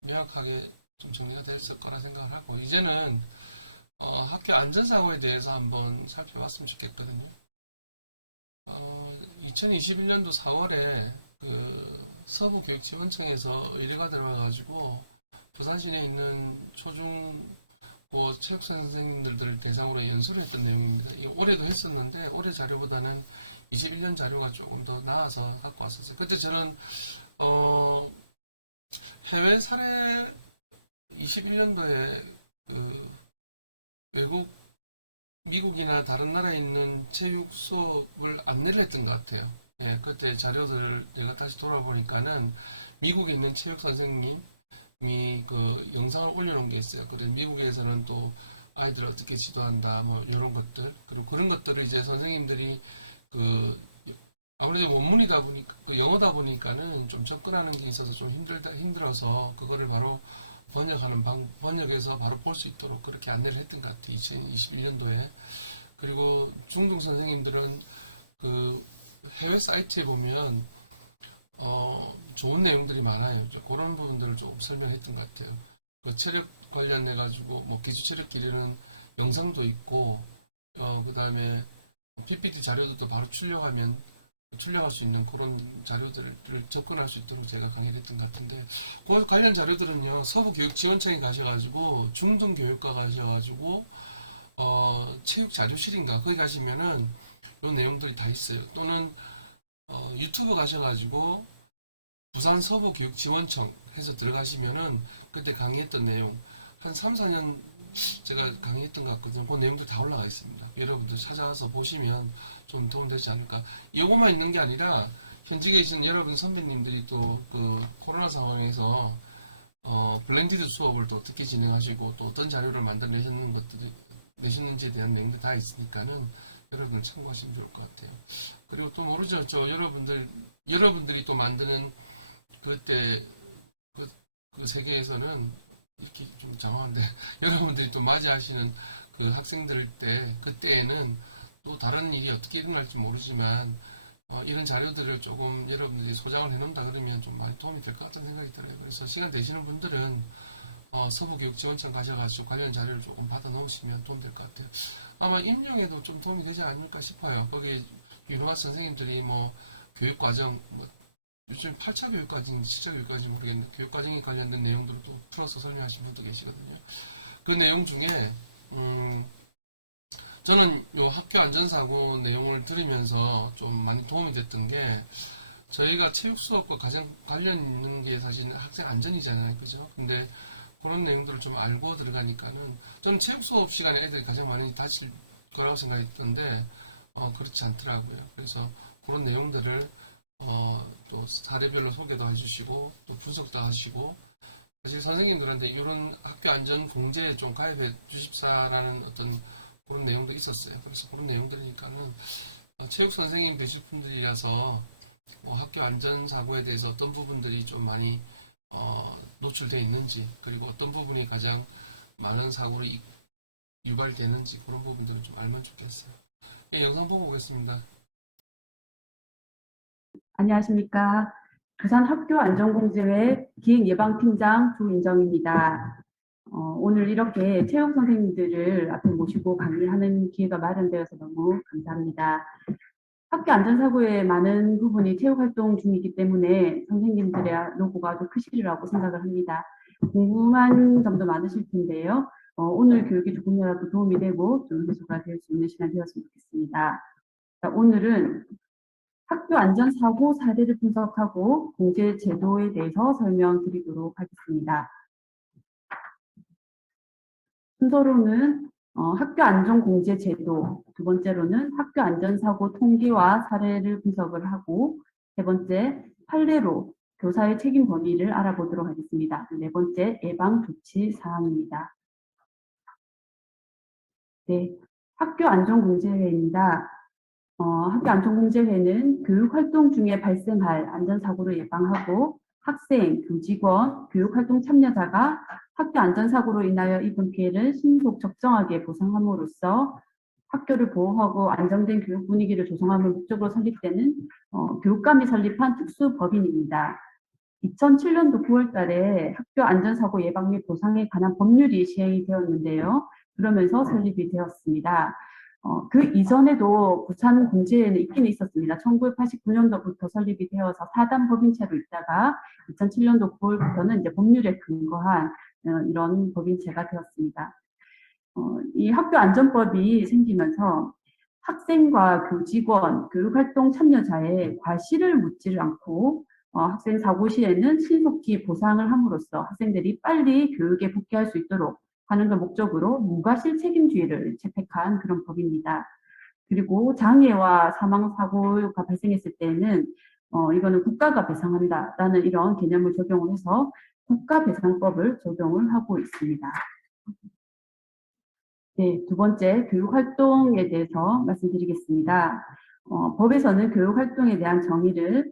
명확하게 좀 정리가 됐을 거라 생각을 하고, 이제는 학교 안전사고에 대해서 한번 살펴봤으면 좋겠거든요. 2021년도 4월에 그 서부교육지원청에서 의뢰가 들어와가지고 부산시내에 있는 초중고 체육선생님들을 대상으로 연수를 했던 내용입니다. 이게 올해도 했었는데 올해 자료보다는 21년 자료가 조금 더 나아서 갖고 왔었어요. 그때 저는 해외 사례 21년도에 그 외국 미국이나 다른 나라에 있는 체육 수업을 안내를 했던 것 같아요. 예, 그때 자료들을 내가 다시 돌아보니까는 미국에 있는 체육 선생님이 그 영상을 올려놓은 게 있어요. 그래서 미국에서는 또 아이들을 어떻게 지도한다, 뭐 이런 것들, 그리고 그런 것들을 이제 선생님들이 그 아무래도 원문이다 보니까 그 영어다 보니까는 좀 접근하는 게 있어서 좀 힘들어서 그거를 바로 번역해서 바로 볼 수 있도록 그렇게 안내를 했던 것 같아요. 2021년도에. 그리고 중등 선생님들은 그 해외 사이트에 보면 좋은 내용들이 많아요. 그런 부분들을 조금 설명했던 것 같아요. 그 체력 관련해 가지고 뭐 기초 체력 기르는 영상도 있고 그 다음에 PPT 자료들도 바로 출력할 수 있는 그런 자료들을 접근할 수 있도록 제가 강의를 했던 것 같은데, 그 관련 자료들은요, 서부교육지원청에 가셔가지고, 중등교육과 가셔가지고, 체육자료실인가, 거기 가시면은, 요 내용들이 다 있어요. 또는, 유튜브 가셔가지고, 부산 서부교육지원청 해서 들어가시면은, 그때 강의했던 내용, 한 3, 4년 제가 강의했던 것 같거든요. 그 내용도 다 올라가 있습니다. 여러분들 찾아와서 보시면 좀 도움되지 않을까. 이것만 있는 게 아니라 현직에 계신 여러분 선배님들이 또 그 코로나 상황에서 블렌디드 수업을 또 어떻게 진행하시고 또 어떤 자료를 내셨는지에 대한 내용도 다 있으니까는 여러분 참고하시면 좋을 것 같아요. 그리고 또 모르죠. 여러분들이 또 만드는 그때 그 세계에서는 이렇게 좀 장황한데 여러분들이 또 맞이하시는 그 학생들 그때에는 또 다른 일이 어떻게 일어날지 모르지만 이런 자료들을 조금 여러분들이 소장을 해놓는다 그러면 좀 많이 도움이 될 것 같다는 생각이 들어요. 그래서 시간 되시는 분들은 서부교육지원청 가셔가지고 관련 자료를 조금 받아 놓으시면 도움 될 것 같아요. 아마 임용에도 좀 도움이 되지 않을까 싶어요. 거기 유능한 선생님들이 뭐 교육과정 요즘 8차 교육과정인지 7차 교육과정인지 모르겠는데 교육과정에 관련된 내용들을 또 풀어서 설명하시는 분도 계시거든요. 그 내용 중에 저는 요 학교 안전사고 내용을 들으면서 좀 많이 도움이 됐던 게, 저희가 체육 수업과 가장 관련 있는 게 사실 학생 안전이잖아요. 그죠? 근데 그런 내용들을 좀 알고 들어가니까는, 저는 체육 수업 시간에 애들이 가장 많이 다칠 거라고 생각했던데 그렇지 않더라고요. 그래서 그런 내용들을 또 사례별로 소개도 해주시고 또 분석도 하시고, 사실 선생님들한테 이런 학교 안전 공제에 좀 가입해 주십사라는 어떤 그런 내용도 있었어요. 그래서 그런 내용들이니까는 체육 선생님 되실 분들이라서 학교 안전 사고에 대해서 어떤 부분들이 좀 많이 노출되어 있는지, 그리고 어떤 부분이 가장 많은 사고로 유발되는지 그런 부분들을 좀 알면 좋겠어요. 예, 영상 보고 오겠습니다. 안녕하십니까. 부산 학교안전공제회 기획예방팀장 조인정입니다. 오늘 이렇게 체육 선생님들을 앞에 모시고 강의하는 기회가 마련되어서 너무 감사합니다. 학교 안전사고의 많은 부분이 체육활동 중이기 때문에 선생님들의 노고가 아주 크시리라고 생각을 합니다. 궁금한 점도 많으실 텐데요. 오늘 교육에 조금이라도 도움이 되고 좀 해소가 될 수 있는 시간이 되었으면 좋겠습니다. 자, 오늘은 학교 안전사고 사례를 분석하고 공제 제도에 대해서 설명드리도록 하겠습니다. 순서로는 학교 안전공제 제도, 두 번째로는 학교 안전사고 통계와 사례를 분석을 하고, 세 번째 판례로 교사의 책임 범위를 알아보도록 하겠습니다. 네 번째 예방 조치 사항입니다. 네, 학교 안전공제회입니다. 학교 안전공제회는 교육활동 중에 발생할 안전사고를 예방하고 학생, 교직원, 교육활동 참여자가 학교 안전사고로 인하여 입은 피해를 신속 적정하게 보상함으로써 학교를 보호하고 안정된 교육 분위기를 조성함을 목적으로 설립되는 교육감이 설립한 특수법인입니다. 2007년도 9월 달에 학교 안전사고 예방 및 보상에 관한 법률이 시행이 되었는데요. 그러면서 설립이 되었습니다. 그 이전에도 부산 공제에는 있긴 있었습니다. 1989년도부터 설립이 되어서 사단 법인체로 있다가 2007년도 9월부터는 이제 법률에 근거한 이런 법인체가 되었습니다. 이 학교 안전법이 생기면서 학생과 교직원, 교육활동 참여자의 과실을 묻지를 않고 학생 사고 시에는 신속히 보상을 함으로써 학생들이 빨리 교육에 복귀할 수 있도록 하는 걸 목적으로 무과실 책임주의를 채택한 그런 법입니다. 그리고 장애와 사망사고가 발생했을 때는 이거는 국가가 배상한다라는 이런 개념을 적용을 해서 국가배상법을 적용을 하고 있습니다. 네, 두 번째 교육활동에 대해서 말씀드리겠습니다. 법에서는 교육활동에 대한 정의를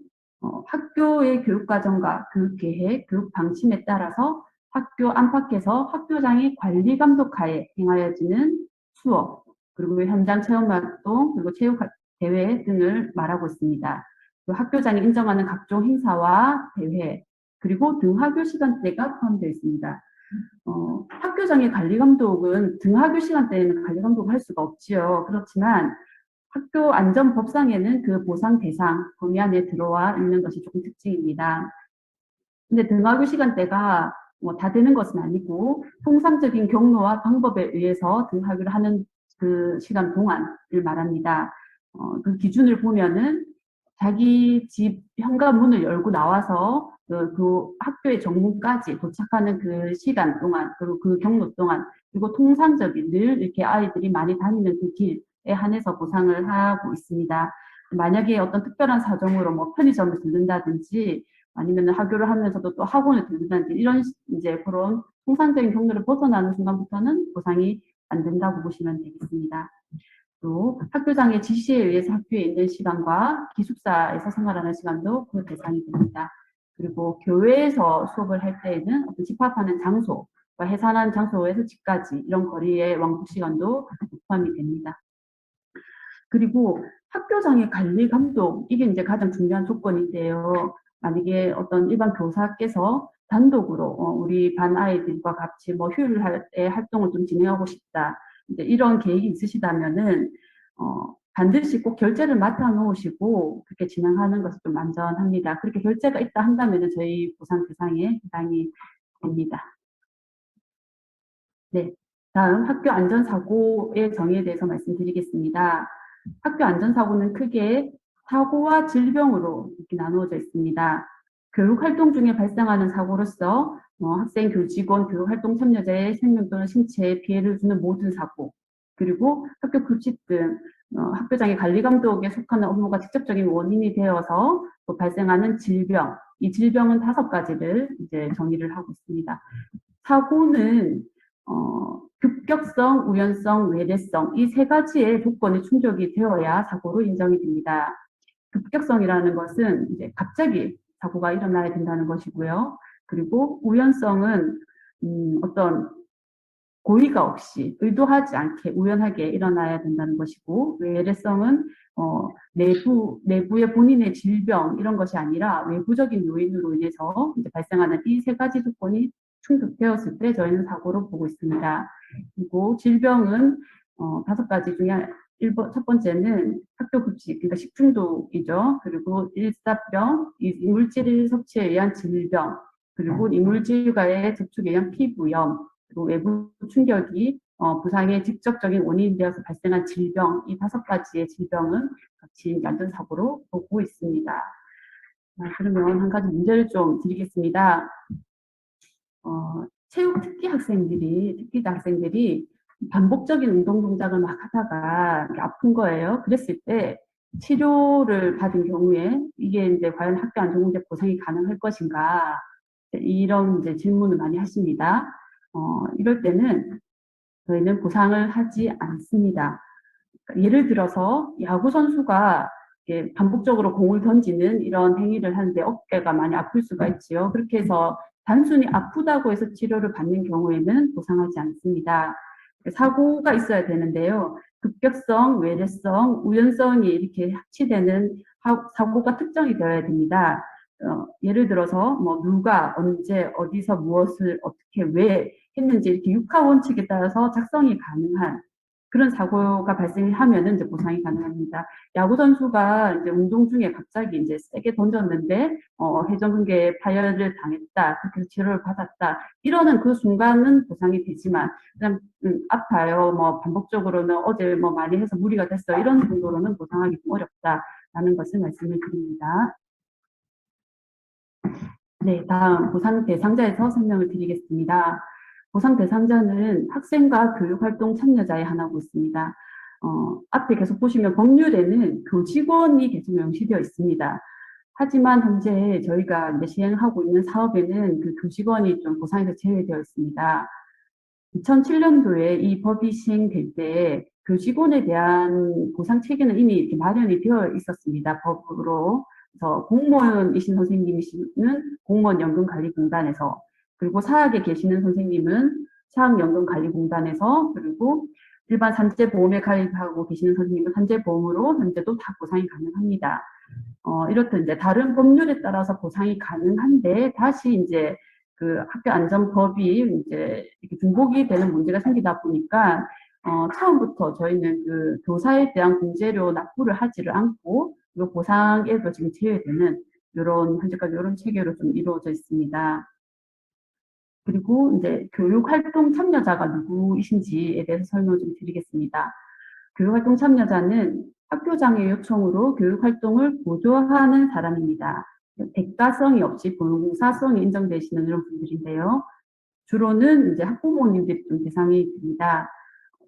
학교의 교육과정과 교육계획, 교육방침에 따라서 학교 안팎에서 학교장의 관리 감독하에 행하여지는 수업, 그리고 현장 체험활동, 그리고 체육대회 등을 말하고 있습니다. 학교장이 인정하는 각종 행사와 대회, 그리고 등하교 시간대가 포함되어 있습니다. 학교장의 관리 감독은 등하교 시간대에는 관리 감독을 할 수가 없지요. 그렇지만 학교 안전법상에는 그 보상 대상 범위 안에 들어와 있는 것이 조금 특징입니다. 근데 등하교 시간대가 다 되는 것은 아니고 통상적인 경로와 방법에 의해서 등하교를 하는 그 시간 동안을 말합니다. 그 기준을 보면은 자기 집 현관문을 열고 나와서 그 학교의 정문까지 도착하는 그 시간 동안, 그리고 그 경로 동안, 그리고 통상적인 늘 이렇게 아이들이 많이 다니는 그 길에 한해서 보상을 하고 있습니다. 만약에 어떤 특별한 사정으로 뭐 편의점을 들른다든지 아니면 학교를 하면서도 또 학원을 들른다든지 이런 이제 그런 통상적인 경로를 벗어나는 순간부터는 보상이 안 된다고 보시면 되겠습니다. 또 학교장의 지시에 의해서 학교에 있는 시간과 기숙사에서 생활하는 시간도 그 대상이 됩니다. 그리고 교회에서 수업을 할 때에는 어떤 집합하는 장소, 해산한 장소에서 집까지 이런 거리의 왕복 시간도 포함이 됩니다. 그리고 학교장의 관리 감독, 이게 이제 가장 중요한 조건인데요. 만약에 어떤 일반 교사께서 단독으로 우리 반 아이들과 같이 뭐 휴일 할 때 활동을 좀 진행하고 싶다. 이제 이런 계획이 있으시다면은 반드시 꼭 결제를 맡아 놓으시고 그렇게 진행하는 것이 좀 안전합니다. 그렇게 결제가 있다 한다면은 저희 보상 대상에 해당이 됩니다. 네, 다음 학교 안전사고의 정의에 대해서 말씀드리겠습니다. 학교 안전사고는 크게 사고와 질병으로 이렇게 나누어져 있습니다. 교육활동 중에 발생하는 사고로서 학생, 교직원, 교육활동 참여자의 생명 또는 신체에 피해를 주는 모든 사고, 그리고 학교 급식 등 학교장의 관리감독에 속하는 업무가 직접적인 원인이 되어서 또 발생하는 질병, 이 질병은 5가지를 이제 정의를 하고 있습니다. 사고는 급격성, 우연성, 외래성 이 3가지의 조건이 충족이 되어야 사고로 인정이 됩니다. 급격성이라는 것은 이제 갑자기 사고가 일어나야 된다는 것이고요. 그리고 우연성은 어떤 고의가 없이 의도하지 않게 우연하게 일어나야 된다는 것이고, 외래성은 내부의 본인의 질병 이런 것이 아니라 외부적인 요인으로 인해서 이제 발생하는 이 3가지 조건이 충족되었을 때 저희는 사고로 보고 있습니다. 그리고 질병은 5가지 중에 첫 번째는 학교 급식, 그러니까 식중독이죠. 그리고 일사병, 이물질 섭취에 의한 질병, 그리고 이물질과의 접촉에 의한 피부염, 그리고 외부 충격이 부상의 직접적인 원인이 되어서 발생한 질병, 이 5가지의 질병은 같이 안전사고로 보고 있습니다. 그러면 한 가지 문제를 좀 드리겠습니다. 체육 특기 학생들이 반복적인 운동 동작을 막 하다가 아픈 거예요. 그랬을 때 치료를 받은 경우에 이게 이제 과연 학교 안전공제 보상이 가능할 것인가? 이런 이제 질문을 많이 하십니다. 이럴 때는 저희는 보상을 하지 않습니다. 예를 들어서 야구 선수가 반복적으로 공을 던지는 이런 행위를 하는데 어깨가 많이 아플 수가 있지요. 그렇게 해서 단순히 아프다고 해서 치료를 받는 경우에는 보상하지 않습니다. 사고가 있어야 되는데요. 급격성, 외래성, 우연성이 이렇게 합치되는 사고가 특정이 되어야 됩니다. 예를 들어서 뭐 누가 언제 어디서 무엇을 어떻게 왜 했는지 이렇게 육하 원칙에 따라서 작성이 가능한 그런 사고가 발생하면은 이제 보상이 가능합니다. 야구 선수가 이제 운동 중에 갑자기 이제 세게 던졌는데 회전근개에 파열을 당했다, 그렇게 치료를 받았다. 이러는 그 순간은 보상이 되지만 그냥 아파요, 뭐 반복적으로는 어제 뭐 많이 해서 무리가 됐어 이런 정도로는 보상하기 좀 어렵다라는 것을 말씀을 드립니다. 네, 다음 보상 대상자에서 설명을 드리겠습니다. 보상 대상자는 학생과 교육활동 참여자에 한하고 있습니다. 앞에 계속 보시면 법률에는 교직원이 계속 명시되어 있습니다. 하지만 현재 저희가 이제 시행하고 있는 사업에는 그 교직원이 좀 보상에서 제외되어 있습니다. 2007년도에 이 법이 시행될 때 교직원에 대한 보상 체계는 이미 이렇게 마련이 되어 있었습니다. 법으로. 그래서 공무원이신 선생님이시는 공무원연금관리공단에서, 그리고 사학에 계시는 선생님은 사학연금관리공단에서, 그리고 일반 산재보험에 가입하고 계시는 선생님은 산재보험으로 현재도 다 보상이 가능합니다. 이렇듯 이제 다른 법률에 따라서 보상이 가능한데 다시 이제 그 학교안전법이 이제 이렇게 중복이 되는 문제가 생기다 보니까 처음부터 저희는 그 교사에 대한 공제료 납부를 하지를 않고 이 보상에도 지금 제외되는 이런 현재까지 이런 체계로 좀 이루어져 있습니다. 그리고 이제 교육활동 참여자가 누구이신지에 대해서 설명 좀 드리겠습니다. 교육활동 참여자는 학교장의 요청으로 교육활동을 보조하는 사람입니다. 대가성이 없이 봉사성이 인정되시는 이런 분들인데요. 주로는 이제 학부모님들이 좀 대상이 됩니다.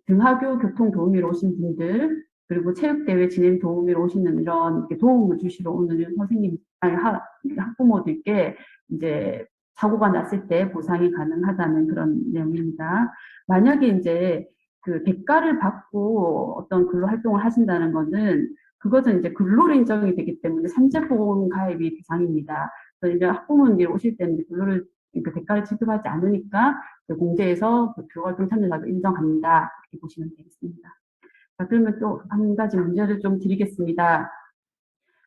등하교 교통 도우미로 오신 분들, 그리고 체육대회 진행 도우미로 오시는 이런 도움을 주시러 오는 선생님, 학부모들께 이제 사고가 났을 때 보상이 가능하다는 그런 내용입니다. 만약에 이제 그 대가를 받고 어떤 근로 활동을 하신다는 것은 그것은 이제 근로로 인정이 되기 때문에 산재보험 가입이 대상입니다. 그래서 이제 학부모님들이 오실 때는 근로를 그 대가를 지급하지 않으니까 그 공제에서 그 교육활동 참여자도 인정합니다. 이렇게 보시면 되겠습니다. 자, 그러면 또 한 가지 문제를 좀 드리겠습니다.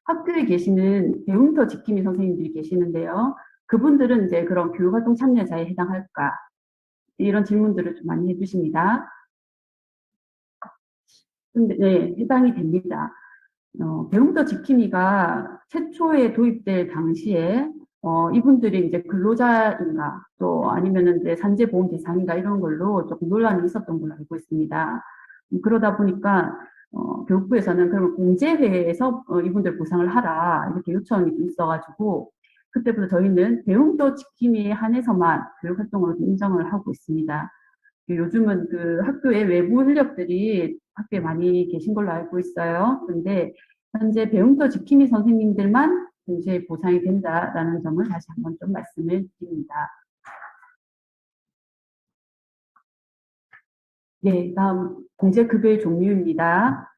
학교에 계시는 배움터 지킴이 선생님들이 계시는데요. 그분들은 이제 그런 교육활동 참여자에 해당할까? 이런 질문들을 좀 많이 해주십니다. 근데 네, 해당이 됩니다. 배움터 지킴이가 최초에 도입될 당시에 이분들이 이제 근로자인가 또 아니면은 이제 산재보험 대상인가 이런 걸로 조금 논란이 있었던 걸로 알고 있습니다. 그러다 보니까 교육부에서는 그러면 공제회에서 이분들 보상을 하라 이렇게 요청이 좀 있어가지고 그때부터 저희는 배움터 지킴이에 한해서만 교육활동으로 인정을 하고 있습니다. 요즘은 그 학교에 외부 인력들이 학교에 많이 계신 걸로 알고 있어요. 그런데 현재 배움터 지킴이 선생님들만 공제 보상이 된다라는 점을 다시 한번 좀 말씀을 드립니다. 네, 다음 공제급여의 종류입니다.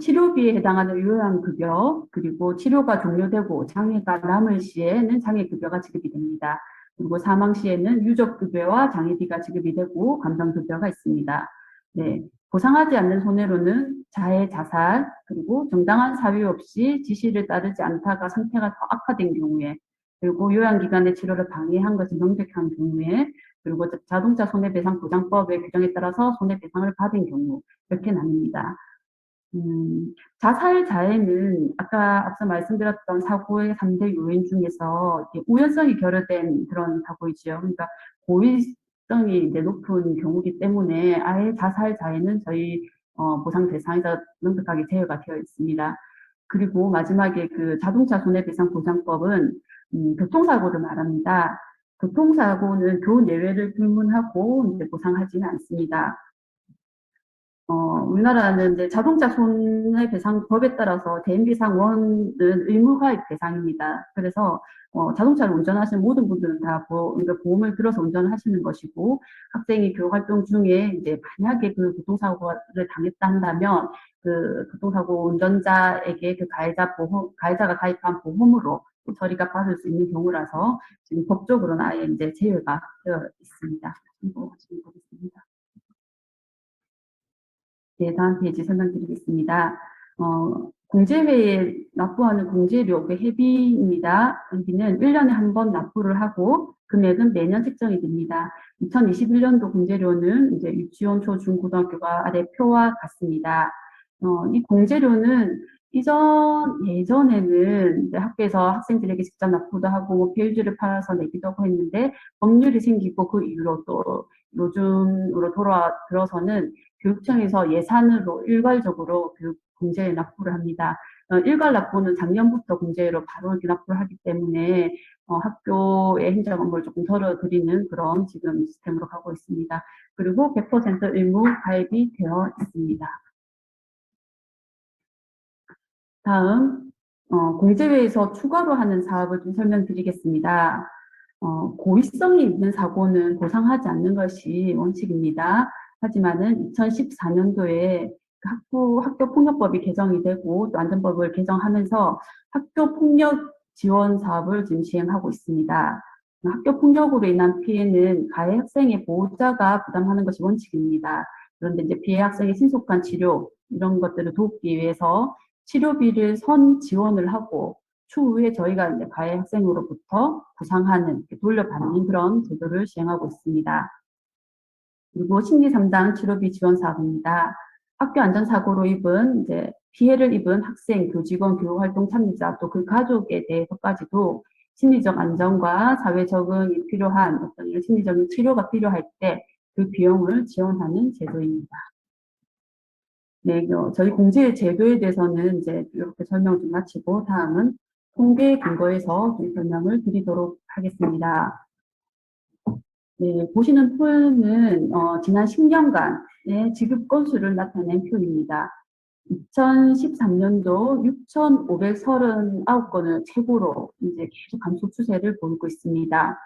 치료비에 해당하는 요양급여, 그리고 치료가 종료되고 장애가 남을 시에는 장애급여가 지급이 됩니다. 그리고 사망 시에는 유족급여와 장애비가 지급이 되고 감정급여가 있습니다. 네, 보상하지 않는 손해로는 자해, 자살, 그리고 정당한 사유 없이 지시를 따르지 않다가 상태가 더 악화된 경우에, 그리고 요양기관의 치료를 방해한 것이 명백한 경우에, 그리고 자동차 손해배상보장법의 규정에 따라서 손해배상을 받은 경우, 이렇게 나뉩니다. 자살 자해는 아까 앞서 말씀드렸던 사고의 3대 요인 중에서 우연성이 결여된 그런 사고이지요. 그러니까 고의성이 높은 경우이기 때문에 아예 자살 자해는 저희 보상 대상에서 명백하게 제외가 되어 있습니다. 그리고 마지막에 그 자동차 손해배상보장법은 교통사고를 말합니다. 교통사고는 교내외를 불문하고 이제 보상하지는 않습니다. 우리나라는 이제 자동차 손해배상법에 따라서 대인배상원은 의무가입 대상입니다. 그래서 자동차를 운전하시는 모든 분들은 다 보험을 들어서 운전을 하시는 것이고, 학생이 교육활동 중에 이제 만약에 그 교통사고를 당했다 한다면 그 교통사고 운전자에게 그 가해자가 가입한 보험으로 처리가 받을 수 있는 경우라서 지금 법적으로는 아예 이제 제외가 되어 있습니다. 참고하시면 되겠습니다. 네, 다음 페이지 설명드리겠습니다. 공제회에 납부하는 공제료, 그 회비입니다. 회비는 1년에 한 번 납부를 하고 금액은 매년 책정이 됩니다. 2021년도 공제료는 이제 유치원, 초, 중, 고등학교가 아래 표와 같습니다. 이 공제료는 예전에는 이제 학교에서 학생들에게 직접 납부도 하고 뭐 페이지를 팔아서 내기도 하고 했는데 법률이 생기고 그 이후로 또 요즘으로 들어서는 교육청에서 예산으로 일괄적으로 교육 공제에 납부를 합니다. 일괄 납부는 작년부터 공제로 바로 이렇게 납부를 하기 때문에 학교의 행정 업무를 조금 덜어드리는 그런 지금 시스템으로 가고 있습니다. 그리고 100% 의무 가입이 되어 있습니다. 다음 공제회에서 추가로 하는 사업을 좀 설명드리겠습니다. 고의성이 있는 사고는 보상하지 않는 것이 원칙입니다. 하지만은 2014년도에 학교폭력법이 개정이 되고 또 안전법을 개정하면서 학교폭력 지원 사업을 지금 시행하고 있습니다. 학교폭력으로 인한 피해는 가해 학생의 보호자가 부담하는 것이 원칙입니다. 그런데 이제 피해 학생의 신속한 치료 이런 것들을 돕기 위해서 치료비를 선 지원을 하고 추후에 저희가 이제 가해 학생으로부터 보상하는, 돌려받는 그런 제도를 시행하고 있습니다. 그리고 심리 상담 치료비 지원 사업입니다. 학교 안전사고로 이제 피해를 입은 학생, 교직원, 교육활동 참여자 또 그 가족에 대해서까지도 심리적 안정과 사회 적응이 필요한 어떤 심리적인 치료가 필요할 때 그 비용을 지원하는 제도입니다. 네, 저희 공제 제도에 대해서는 이제 이렇게 설명을 좀 마치고 다음은 통계 근거에서 좀 설명을 드리도록 하겠습니다. 네, 보시는 표는 지난 10년간의 지급 건수를 나타낸 표입니다. 2013년도 6,539건을 최고로 이제 계속 감소 추세를 보이고 있습니다.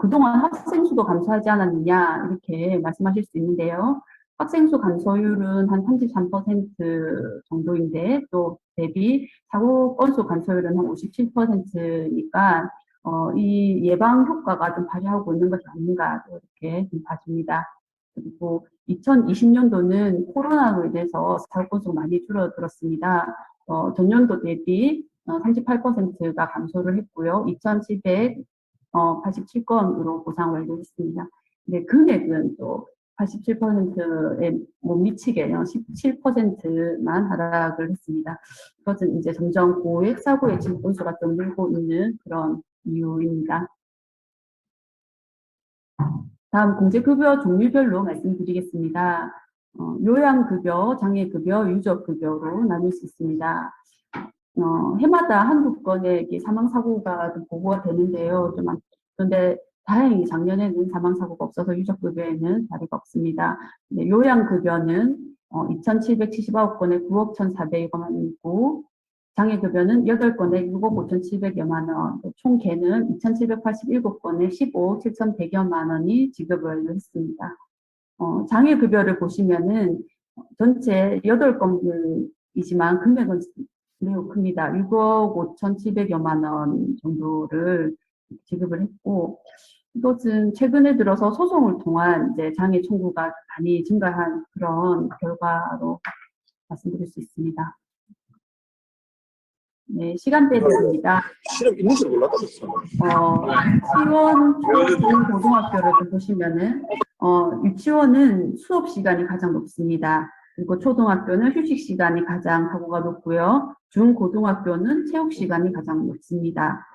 그동안 학생 수도 감소하지 않았느냐 이렇게 말씀하실 수 있는데요. 학생 수 감소율은 한 33% 정도인데 또 대비 사고 건수 감소율은 한 57%니까 이 예방 효과가 좀 발휘하고 있는 것이 아닌가 이렇게 좀 봐집니다. 그리고 2020년도는 코로나로 인해서 사고 건수가 많이 줄어들었습니다. 전년도 대비 38%가 감소를 했고요. 2,787건으로 보상 완료했습니다. 근데 금액은 또 87%에 못 미치게 17%만 하락을 했습니다. 그것은 이제 점점 고액 사고의 진입 건수가 좀 늘고 있는 그런 이유입니다. 다음 공제급여 종류별로 말씀드리겠습니다. 요양급여, 장애급여, 유족급여로 나눌 수 있습니다. 해마다 한두 건의 사망사고가 좀 보고가 되는데요. 그런데 다행히 작년에는 사망사고가 없어서 유족급여에는 자리가 없습니다. 요양급여는 2,779건에 9억 1,400여만 원이고 장애급여는 8건에 6억 5,700여만 원, 총 개는 2,787건에 15억 7,100여만 원이 지급을 했습니다. 장애급여를 보시면은 전체 8건이지만 금액은 매우 큽니다. 6억 5,700여만 원 정도를 지급을 했고, 이것은 최근에 들어서 소송을 통한 이제 장애 청구가 많이 증가한 그런 결과로 말씀드릴 수 있습니다. 네, 시간대별입니다. 실험 있는 줄 몰랐다. 유치원, 초, 고등학교를 좀 보시면은, 유치원은 수업 시간이 가장 높습니다. 그리고 초등학교는 휴식 시간이 가장 사고가 높고요. 중고등학교는 체육 시간이 가장 높습니다.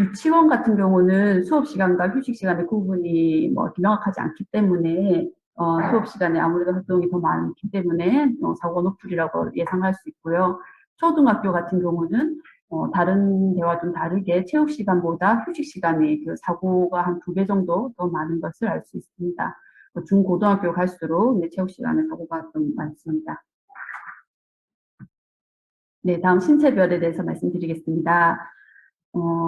유치원 같은 경우는 수업 시간과 휴식 시간의 구분이 명확하지 않기 때문에 수업 시간에 아무래도 활동이 더 많기 때문에 사고가 높으리라고 예상할 수 있고요. 초등학교 같은 경우는 다른 데와 좀 다르게 체육 시간보다 휴식 시간이 그 사고가 한 2배 정도 더 많은 것을 알 수 있습니다. 중고등학교 갈수록 체육 시간에 사고가 좀 많습니다. 네, 다음 신체별에 대해서 말씀드리겠습니다.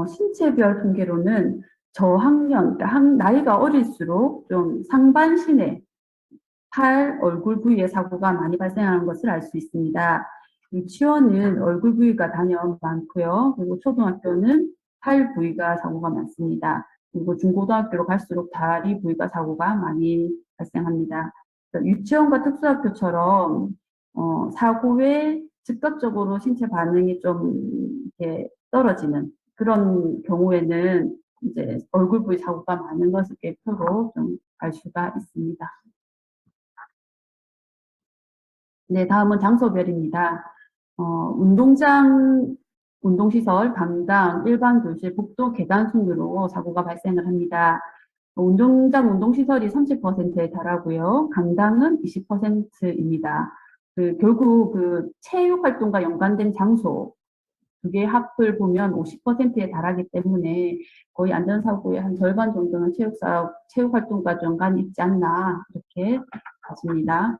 신체별 통계로는 저학년, 그러니까 나이가 어릴수록 좀 상반신에 팔, 얼굴 부위에 사고가 많이 발생하는 것을 알 수 있습니다. 유치원은 얼굴 부위가 단연 많고요. 그리고 초등학교는 팔 부위가 사고가 많습니다. 그리고 중고등학교로 갈수록 다리 부위가 사고가 많이 발생합니다. 유치원과 특수학교처럼 사고에 즉각적으로 신체 반응이 좀 이렇게 떨어지는 그런 경우에는 이제 얼굴 부위 사고가 많은 것을 표로 좀 알 수가 있습니다. 네, 다음은 장소별입니다. 운동장, 운동시설, 강당, 일반 교실, 복도, 계단 순으로 사고가 발생을 합니다. 운동장, 운동시설이 30%에 달하고요. 강당은 20%입니다. 결국 체육 활동과 연관된 장소, 두 개의 합을 보면 50%에 달하기 때문에 거의 안전사고의 한 절반 정도는 체육 활동과 연관이 있지 않나, 이렇게 봐집니다.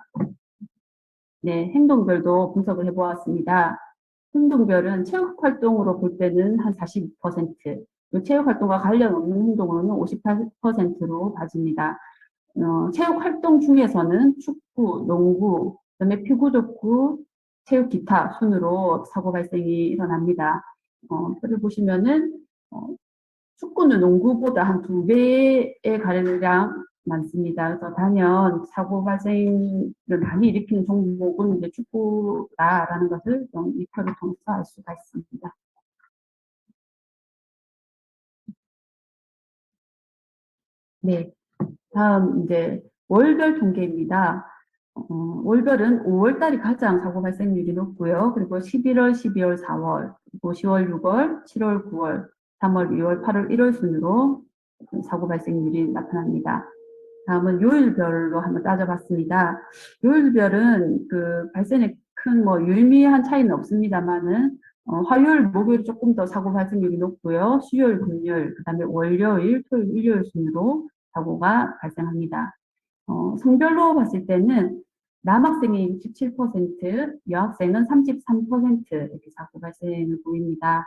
네, 행동별도 분석을 해보았습니다. 행동별은 체육 활동으로 볼 때는 한 42%, 그 체육 활동과 관련 없는 행동으로는 58%로 봐집니다. 체육 활동 중에서는 축구, 농구, 그다음에 피구족구, 체육 기타 순으로 사고 발생이 일어납니다. 표를 보시면은 축구는 농구보다 한 2배의 가량 많습니다. 그래서 단연 사고 발생을 많이 일으키는 종목은 이제 축구다라는 것을 좀 이 표를 통해서 알 수가 있습니다. 네, 다음 이제 월별 통계입니다. 월별은 5월 달이 가장 사고 발생률이 높고요. 그리고 11월, 12월, 4월, 그리고 10월, 6월, 7월, 9월, 3월, 2월, 8월, 1월 순으로 사고 발생률이 나타납니다. 다음은 요일별로 한번 따져봤습니다. 요일별은 그 발생에 큰 뭐 유의미한 차이는 없습니다만은 화요일, 목요일 조금 더 사고 발생률이 높고요. 수요일, 금요일, 그다음에 월요일, 토요일, 일요일 순으로 사고가 발생합니다. 성별로 봤을 때는 남학생이 67%, 여학생은 33% 이렇게 사고 발생을 보입니다.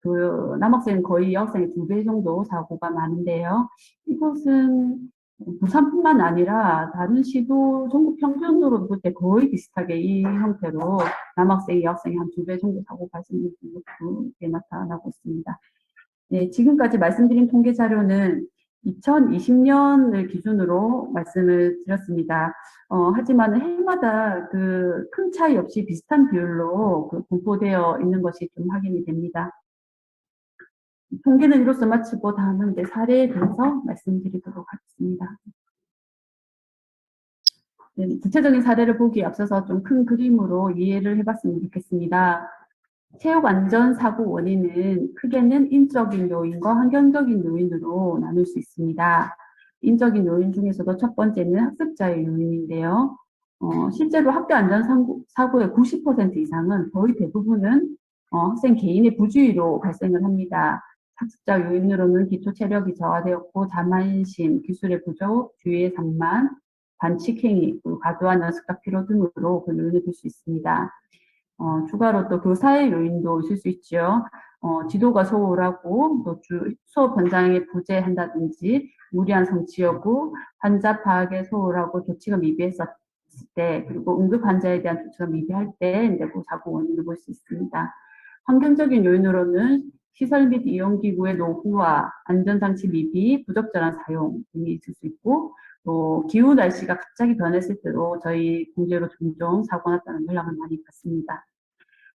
그 남학생은 거의 여학생의 2배 정도 사고가 많은데요. 이것은 부산뿐만 아니라 다른 시도 전국 평균으로 볼 때 거의 비슷하게 이 형태로 남학생이 여학생이 한 2배 정도 사고 발생률이 높게 나타나고 있습니다. 네, 지금까지 말씀드린 통계 자료는 2020년을 기준으로 말씀을 드렸습니다. 하지만 해마다 그 큰 차이 없이 비슷한 비율로 공포되어 있는 것이 좀 확인이 됩니다. 통계는 이로써 마치고 다음은 이제 사례에 대해서 말씀드리도록 하겠습니다. 네, 구체적인 사례를 보기에 앞서서 좀 큰 그림으로 이해를 해봤으면 좋겠습니다. 체육 안전 사고 원인은 크게는 인적인 요인과 환경적인 요인으로 나눌 수 있습니다. 인적인 요인 중에서도 첫 번째는 학습자의 요인인데요. 실제로 학교 안전 사고의 90% 이상은 거의 대부분은 학생 개인의 부주의로 발생을 합니다. 학습자 요인으로는 기초 체력이 저하되었고 자만심, 기술의 부족, 주의의 산만, 반칙행위, 과도한 연습과 피로 등으로 그 요인을 들 수 있습니다. 추가로 또 교사의 요인도 있을 수 있죠. 지도가 소홀하고 또 수업 현장에 부재한다든지 무리한 성취 여부, 환자 파악에 소홀하고 조치가 미비했을 때, 그리고 응급 환자에 대한 조치가 미비할 때 이제 그 사고 원인을 볼 수 있습니다. 환경적인 요인으로는 시설 및 이용기구의 노후화, 안전장치 미비, 부적절한 사용 등이 있을 수 있고, 또 기후 날씨가 갑자기 변했을 때도 저희 공제로 종종 사고 났다는 연락을 많이 받습니다.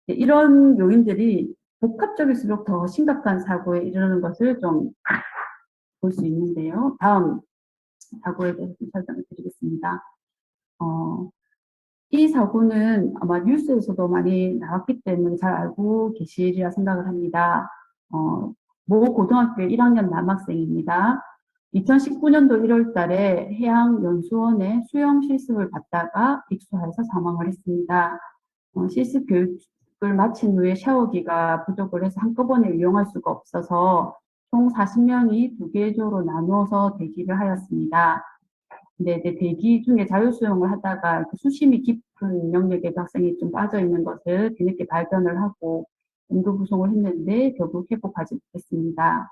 이런 요인들이 복합적일수록 더 심각한 사고에 이르는 것을 좀 볼 수 있는데요. 다음 사고에 대해서 좀 설명을 드리겠습니다. 이 사고는 아마 뉴스에서도 많이 나왔기 때문에 잘 알고 계시리라 생각을 합니다. 모 고등학교 1학년 남학생입니다. 2019년도 1월 달에 해양연수원에 수영 실습을 받다가 익수하여서 사망을 했습니다. 실습 교육을 마친 후에 샤워기가 부족을 해서 한꺼번에 이용할 수가 없어서 총 40명이 2개 조로 나누어서 대기를 하였습니다. 근데 이제 대기 중에 자유수영을 하다가 수심이 깊은 영역에 학생이 좀 빠져 있는 것을 뒤늦게 발견을 하고 응급구송을 했는데 결국 회복하지 못했습니다.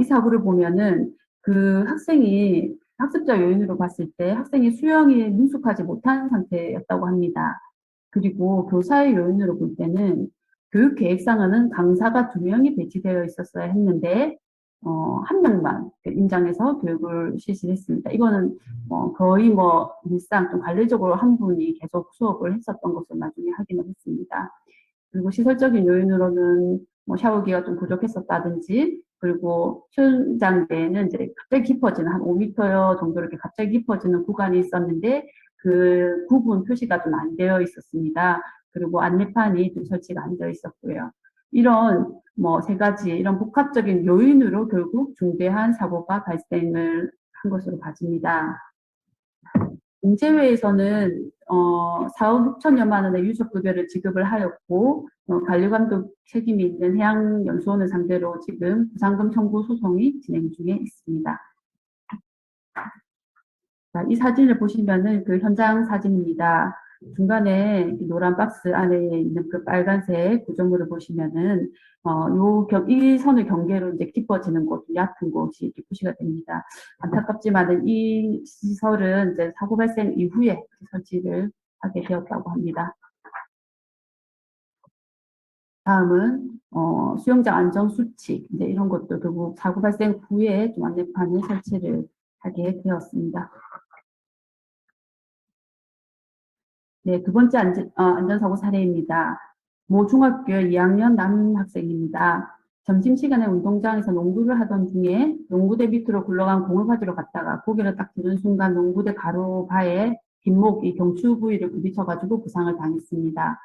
이 사고를 보면은 그 학생이 학습자 요인으로 봤을 때 학생이 수영에 능숙하지 못한 상태였다고 합니다. 그리고 교사의 요인으로 볼 때는 교육 계획상에는 강사가 2명이 배치되어 있었어야 했는데 1명만 임장해서 교육을 실시했습니다. 이거는 거의 일상 좀 관리적으로 한 분이 계속 수업을 했었던 것을 나중에 확인을 했습니다. 그리고 시설적인 요인으로는 샤워기가 좀 부족했었다든지, 그리고 수영장 내에는 이제 갑자기 깊어지는 한 5m 정도 이렇게 갑자기 깊어지는 구간이 있었는데 그 구분 표시가 좀 안 되어 있었습니다. 그리고 안내판이 좀 설치가 안 되어 있었고요. 이런 3가지 이런 복합적인 요인으로 결국 중대한 사고가 발생을 한 것으로 봐집니다. 공제회에서는 4억 6천여만 원의 유족급여를 지급을 하였고 관리감독 책임이 있는 해양연수원을 상대로 지금 부상금 청구 소송이 진행 중에 있습니다. 자, 이 사진을 보시면은 그 현장 사진입니다. 중간에 이 노란 박스 안에 있는 그 빨간색 구조물을 보시면은 이 선을 경계로 이제 깊어지는 곳, 얕은 곳이 이렇게 표시가 됩니다. 안타깝지만은 이 시설은 이제 사고 발생 이후에 설치를 하게 되었다고 합니다. 다음은 수영장 안전 수칙, 이제 이런 것도 결국 사고 발생 후에 좀 안내판을 설치를 하게 되었습니다. 네, 두 번째 안전사고 사례입니다. 모 중학교 2학년 남학생입니다. 점심시간에 운동장에서 농구를 하던 중에 농구대 밑으로 굴러간 공을 가지러 갔다가 고개를 딱 드는 순간 농구대 가로바에 뒷목, 이 경추 부위를 부딪혀가지고 부상을 당했습니다.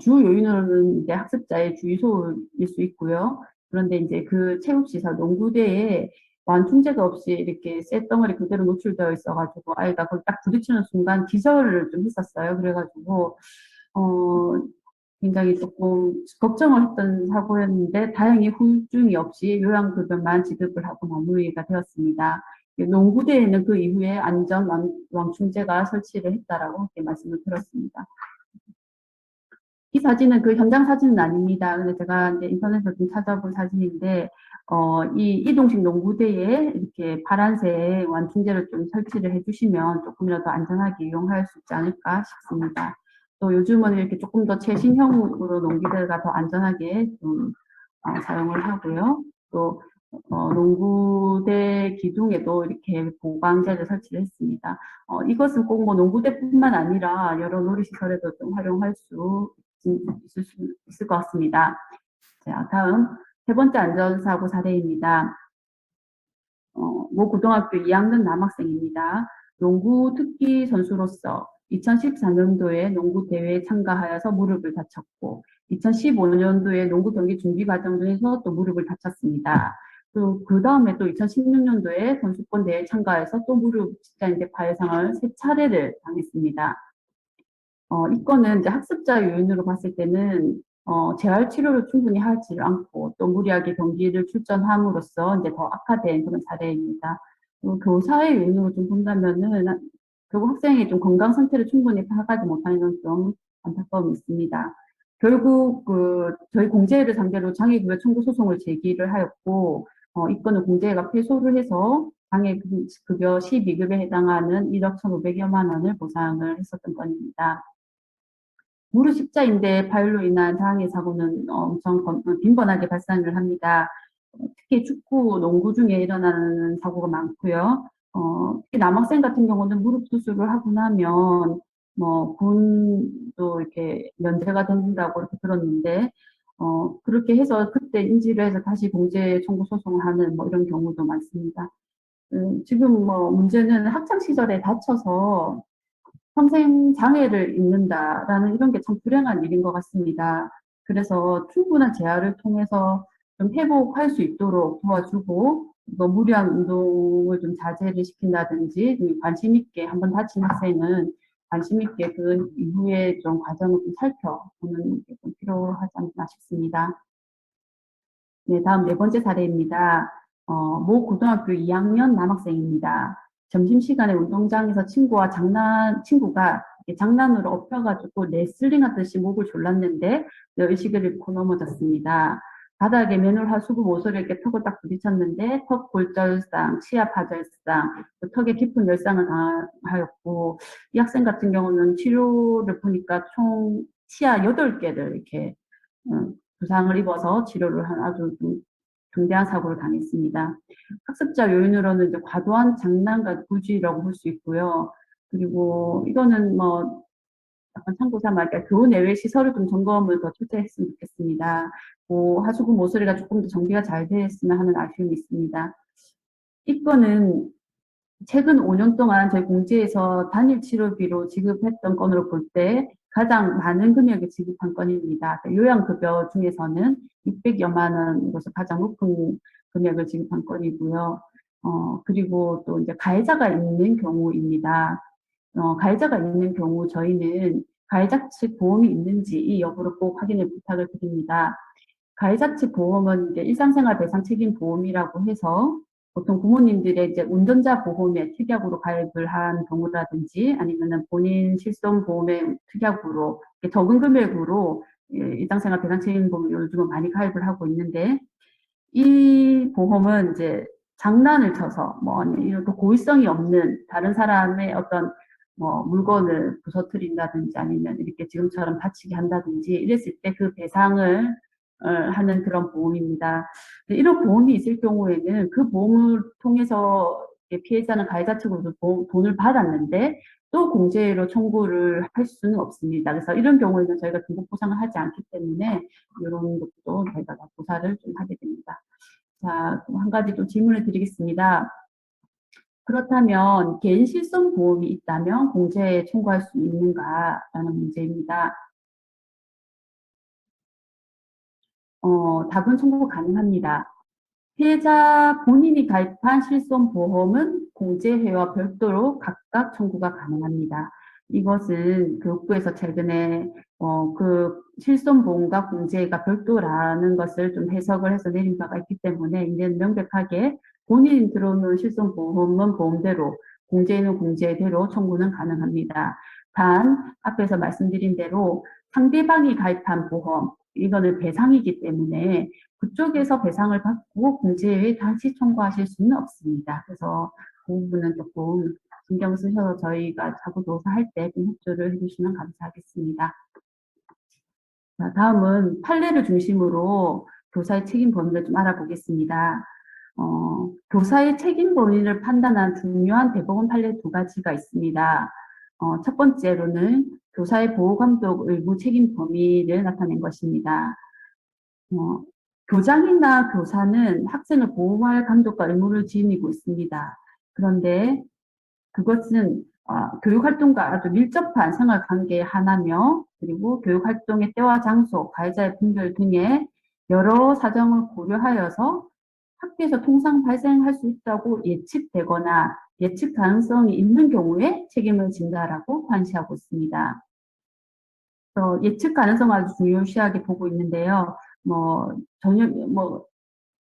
주 요인으로는 이제 학습자의 주의소일 수 있고요. 그런데 이제 그 체육시설 농구대에 완충제가 없이 이렇게 쇳덩어리 그대로 노출되어 있어가지고 아이가 거기 딱 부딪히는 순간 기절을 좀 했었어요. 그래가지고 굉장히 조금 걱정을 했던 사고였는데 다행히 후유증이 없이 요양급여만 지급을 하고 마무리가 되었습니다. 농구대에는 그 이후에 안전 완충제가 설치를 했다라고 이렇게 말씀을 드렸습니다. 이 사진은 그 현장 사진은 아닙니다. 근데 제가 이제 인터넷에서 좀 찾아본 사진인데, 이 이동식 농구대에 이렇게 파란색 완충제를 좀 설치를 해주시면 조금이라도 안전하게 이용할 수 있지 않을까 싶습니다. 또 요즘은 이렇게 조금 더 최신형으로 농구대가 더 안전하게 좀 사용을 하고요. 또 농구대 기둥에도 이렇게 보강제를 설치를 했습니다. 이것은 꼭 뭐 농구대뿐만 아니라 여러 놀이시설에도 좀 활용할 수 있을 것 같습니다. 자, 다음 세 번째 안전사고 사례입니다. 모 고등학교 2학년 남학생입니다. 농구 특기 선수로서 2014년도에 농구 대회에 참가하여서 무릎을 다쳤고 2015년도에 농구 경기 준비 과정 중에서 또 무릎을 다쳤습니다. 또 그 다음에 또 2016년도에 선수권 대회에 참가해서 또 무릎 직장인대 파열상을 3차례를 당했습니다. 이 건은 이제 학습자 요인으로 봤을 때는 재활 치료를 충분히 하지 않고 또 무리하게 경기를 출전함으로써 이제 더 악화된 그런 사례입니다. 교사의 요인으로 좀 본다면은 결국 학생이 좀 건강 상태를 충분히 파악하지 못하는 좀 안타까움이 있습니다. 결국 저희 공제회를 상대로 장애급여 청구 소송을 제기를 하였고 이 건은 공제회가 패소를 해서 장애급여 12급에 해당하는 1억 1,500여만 원을 보상을 했었던 건입니다. 무릎 십자인대 파열로 인한 장애 사고는 엄청 빈번하게 발생을 합니다. 특히 축구, 농구 중에 일어나는 사고가 많고요. 특히 남학생 같은 경우는 무릎 수술을 하고 나면 군도 이렇게 면제가 된다고 이렇게 들었는데 그렇게 해서 그때 인지를 해서 다시 공제 청구 소송을 하는 이런 경우도 많습니다. 지금 문제는 학창 시절에 다쳐서 평생 장애를 입는다라는 이런 게 참 불행한 일인 것 같습니다. 그래서 충분한 재활을 통해서 좀 회복할 수 있도록 도와주고 또 무리한 운동을 좀 자제를 시킨다든지 관심 있게 한번 다친 학생은 관심 있게 그 이후에 좀 과정을 좀 살펴보는 게 좀 필요하지 않나 싶습니다. 네, 다음 네 번째 사례입니다. 모 고등학교 2학년 남학생입니다. 점심시간에 운동장에서 친구가 장난으로 엎혀가지고 레슬링 하듯이 목을 졸랐는데 의식을 잃고 넘어졌습니다. 바닥에 맨홀 하수구 모서리에 이렇게 턱을 딱 부딪혔는데 턱 골절상, 치아 파절상, 턱에 깊은 열상을 당하였고 이 학생 같은 경우는 치료를 보니까 총 치아 8개를 이렇게 부상을 입어서 치료를 한 아주 좀 중대한 사고를 당했습니다. 학습자 요인으로는 이제 과도한 장난과 부주의라고 볼 수 있고요. 그리고 이거는 약간 참고 삼아 교우 내외 시설을 좀 점검을 더 철저히 했으면 좋겠습니다. 하수구 모서리가 조금 더 정비가 잘 되어 있으면 하는 아쉬움이 있습니다. 이 건은 최근 5년 동안 저희 공지에서 단일 치료비로 지급했던 건으로 볼 때 가장 많은 금액을 지급한 건입니다. 요양급여 중에서는 600여만 원으로서 가장 높은 금액을 지급한 건이고요. 그리고 또 이제 가해자가 있는 경우입니다. 가해자가 있는 경우 저희는 가해자 측 보험이 있는지 이 여부를 꼭 확인을 부탁을 드립니다. 가해자 측 보험은 이제 일상생활 배상 책임 보험이라고 해서 보통 부모님들의 이제 운전자 보험에 특약으로 가입을 한 경우라든지 아니면은 본인 실손 보험에 특약으로 적은 금액으로 일상생활 배상 책임보험을 요즘은 많이 가입을 하고 있는데 이 보험은 이제 장난을 쳐서 뭐 이렇게 고의성이 없는 다른 사람의 어떤 뭐 물건을 부서뜨린다든지 아니면 이렇게 지금처럼 다치게 한다든지 이랬을 때 그 배상을 하는 그런 보험입니다. 이런 보험이 있을 경우에는 그 보험을 통해서 피해자는 가해자 측으로서 돈을 받았는데 또 공제로 청구를 할 수는 없습니다. 그래서 이런 경우에는 저희가 등록 보상을 하지 않기 때문에 이런 것도 저희가 조사를 좀 하게 됩니다. 자, 한 가지 또 질문을 드리겠습니다. 그렇다면 개인 실손 보험이 있다면 공제 청구할 수 있는가라는 문제입니다. 답은 청구 가능합니다. 피해자 본인이 가입한 실손보험은 공제회와 별도로 각각 청구가 가능합니다. 이것은 교육부에서 최근에 그 실손보험과 공제가 별도라는 것을 좀 해석을 해서 내린 바가 있기 때문에 이제는 명백하게 본인이 들어오는 실손보험은 보험대로, 공제는 공제대로 청구는 가능합니다. 단 앞에서 말씀드린 대로 상대방이 가입한 보험, 이거는 배상이기 때문에 그쪽에서 배상을 받고 공제에 다시 청구하실 수는 없습니다. 그래서 그 부분은 조금 신경 쓰셔서 저희가 자구 조사할 때 좀 협조를 해주시면 감사하겠습니다. 자, 다음은 판례를 중심으로 교사의 책임 범위를 좀 알아보겠습니다. 교사의 책임 범위를 판단한 중요한 대법원 판례 두 가지가 있습니다. 첫 번째로는 교사의 보호감독 의무 책임 범위를 나타낸 것입니다. 교장이나 교사는 학생을 보호할 감독과 의무를 지니고 있습니다. 그런데 그것은 교육활동과 아주 밀접한 생활관계의 하나며 그리고 교육활동의 때와 장소, 가해자의 분별 등의 여러 사정을 고려하여서 학교에서 통상 발생할 수 있다고 예측되거나 예측 가능성이 있는 경우에 책임을 진다라고 관시하고 있습니다. 예측 가능성을 아주 중요시하게 보고 있는데요. 전혀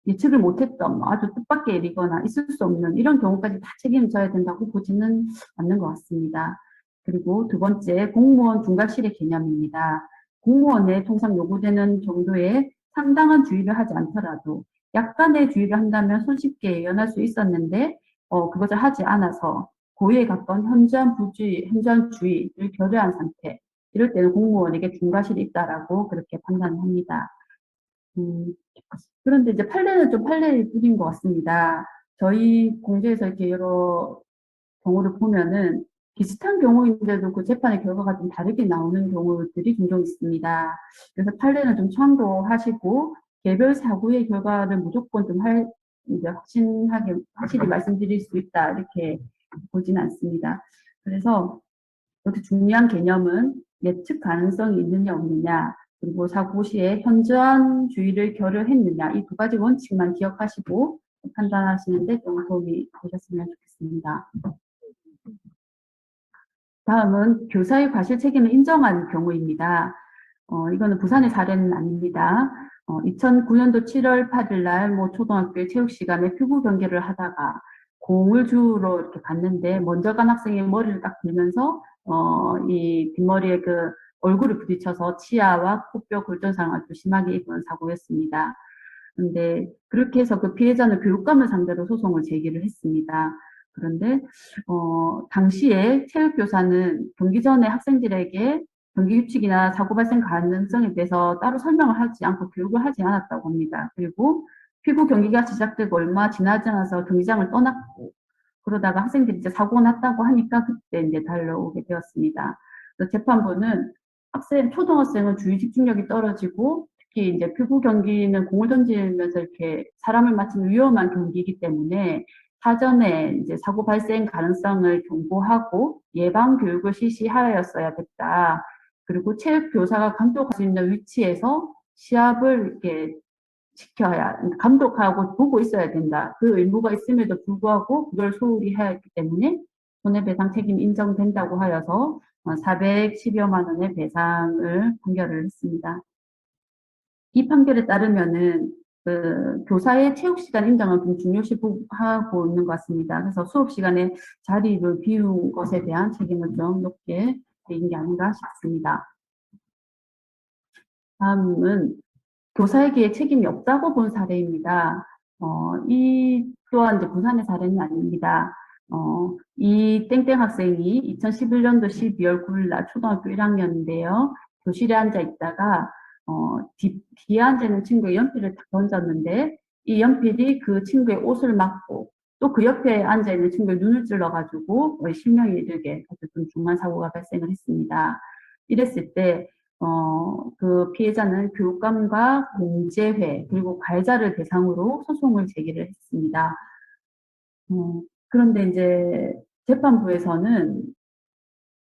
예측을 못했던 아주 뜻밖의 일이거나 있을 수 없는 이런 경우까지 다 책임져야 된다고 보지는 않는 것 같습니다. 그리고 두 번째, 공무원 중과실의 개념입니다. 공무원에 통상 요구되는 정도의 상당한 주의를 하지 않더라도 약간의 주의를 한다면 손쉽게 예언할 수 있었는데 그것을 하지 않아서 고의에 가까운 현저한 주의를 결여한 상태, 이럴 때는 공무원에게 중과실이 있다라고 그렇게 판단을 합니다. 그런데 이제 판례는 좀 판례의 뿐인 것 같습니다. 저희 공제에서 이렇게 여러 경우를 보면은 비슷한 경우인데도 그 재판의 결과가 좀 다르게 나오는 경우들이 종종 있습니다. 그래서 판례는 좀 참고하시고 개별 사고의 결과를 무조건 좀 이제 확실히 말씀드릴 수 있다 이렇게 보지는 않습니다. 그래서 이렇게 중요한 개념은 예측 가능성이 있느냐 없느냐, 그리고 사고 시에 현저한 주의를 결여했느냐, 이 두 가지 원칙만 기억하시고 판단하시는데 좀 도움이 되셨으면 좋겠습니다. 다음은 교사의 과실 책임을 인정한 경우입니다. 이거는 부산의 사례는 아닙니다. 2009년도 7월 8일 날 초등학교의 체육 시간에 피구 경기를 하다가 공을 주우러 이렇게 갔는데 먼저 간 학생이 머리를 딱 들면서 이 뒷머리에 그 얼굴을 부딪혀서 치아와 코뼈 골절상을 아주 심하게 입은 사고였습니다. 근데 그렇게 해서 그 피해자는 교육감을 상대로 소송을 제기를 했습니다. 그런데 당시에 체육교사는 경기 전에 학생들에게 경기 규칙이나 사고 발생 가능성에 대해서 따로 설명을 하지 않고 교육을 하지 않았다고 합니다. 그리고 피구 경기가 시작되고 얼마 지나지 않아서 경기장을 떠났고 그러다가 학생들이 이제 사고가 났다고 하니까 그때 이제 달려오게 되었습니다. 그래서 재판부는 초등학생은 주의 집중력이 떨어지고 특히 이제 피구 경기는 공을 던지면서 이렇게 사람을 맞추는 위험한 경기이기 때문에 사전에 이제 사고 발생 가능성을 경고하고 예방 교육을 실시하였어야 됐다. 그리고 체육 교사가 감독할 수 있는 위치에서 시합을 이렇게 감독하고 보고 있어야 된다. 그 의무가 있음에도 불구하고 그걸 소홀히 하였기 때문에 손해배상 책임 인정된다고 하여서 410여만 원의 배상을 판결을 했습니다. 이 판결에 따르면은 교사의 체육 시간 인정을 좀 중요시하고 있는 것 같습니다. 그래서 수업 시간에 자리를 비운 것에 대한 책임을 좀 높게 매긴 게 아닌가 싶습니다. 다음은 교사에게 책임이 없다고 본 사례입니다. 이 또한 이제 부산의 사례는 아닙니다. 이 땡땡 학생이 2011년도 12월 9일 날 초등학교 1학년인데요. 교실에 앉아 있다가 뒤에 앉아 있는 친구의 연필을 탁 던졌는데 이 연필이 그 친구의 옷을 맞고 또 그 옆에 앉아 있는 친구의 눈을 찔러가지고 실명에 이르게 어쨌든 중한 사고가 발생을 했습니다. 이랬을 때 그 피해자는 교육감과 공제회 그리고 가해자를 대상으로 소송을 제기를 했습니다. 그런데 이제 재판부에서는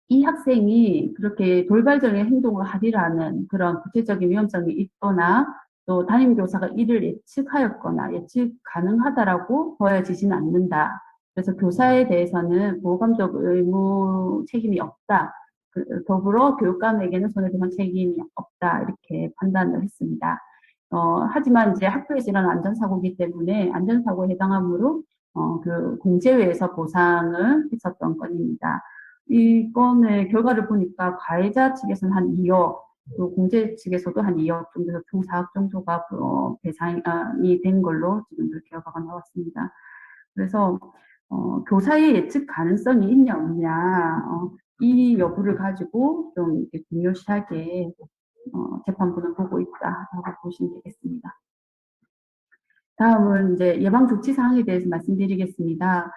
이 학생이 그렇게 돌발적인 행동을 하리라는 그런 구체적인 위험성이 있거나 또 담임교사가 이를 예측하였거나 예측 가능하다라고 보여지지는 않는다. 그래서 교사에 대해서는 보호감독 의무 책임이 없다. 더불어 교육감에게는 손해 배상 책임이 없다. 이렇게 판단을 했습니다. 하지만 이제 학교에서 일어난 안전사고이기 때문에 안전사고에 해당하므로 그 공제회에서 보상을 했었던 건입니다. 이 건의 결과를 보니까 가해자 측에서는 한 2억, 또 공제 측에서도 한 2억 정도에서 총 4억 정도가 배상이 된 걸로 지금 그 결과가 나왔습니다. 그래서 교사의 예측 가능성이 있냐 없냐 이 여부를 가지고 좀 중요시하게 재판부는 보고 있다라고 보시면 되겠습니다. 다음은 이제 예방 조치 사항에 대해서 말씀드리겠습니다.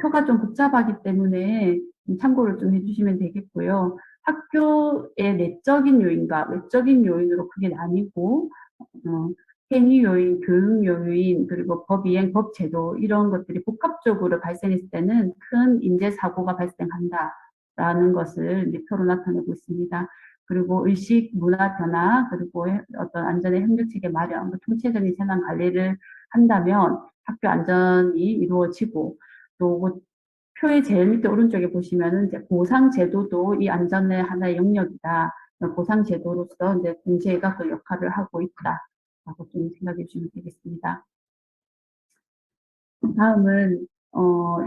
표가 좀 복잡하기 때문에 참고를 좀 해주시면 되겠고요. 학교의 내적인 요인과 외적인 요인으로 크게 나뉘고 행위 요인, 교육 요인, 그리고 법 이행, 법 제도 이런 것들이 복합적으로 발생했을 때는 큰 인재 사고가 발생한다라는 것을 이제 표로 나타내고 있습니다. 그리고 의식 문화 변화, 그리고 어떤 안전의 협력 체계 마련, 총체적인 재난 관리를 한다면 학교 안전이 이루어지고 또 표의 제일 밑에 오른쪽에 보시면은 이제 보상 제도도 이 안전의 하나의 영역이다. 보상 제도로서 이제 공제가 그 역할을 하고 있다라고 좀 생각해 주시면 되겠습니다. 다음은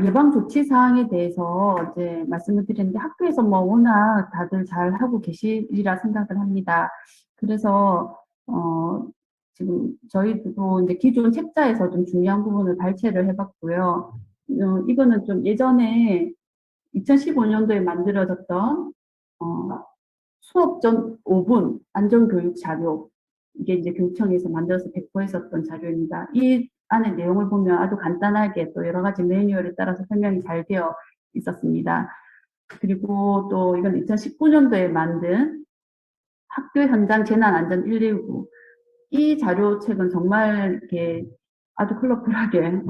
예방 조치 사항에 대해서 이제 말씀을 드렸는데 학교에서 뭐 워낙 다들 잘 하고 계시리라 생각을 합니다. 그래서 지금 저희도 이제 기존 책자에서 좀 중요한 부분을 발췌를 해봤고요. 이거는 좀 예전에 2015년도에 만들어졌던 수업 전 5분 안전교육 자료, 이게 이제 교육청에서 만들어서 배포했었던 자료입니다. 이 안에 내용을 보면 아주 간단하게 또 여러 가지 매뉴얼에 따라서 설명이 잘 되어 있었습니다. 그리고 또 이건 2019년도에 만든 학교 현장 재난안전 119. 이 자료책은 정말 이렇게 아주 컬러풀하게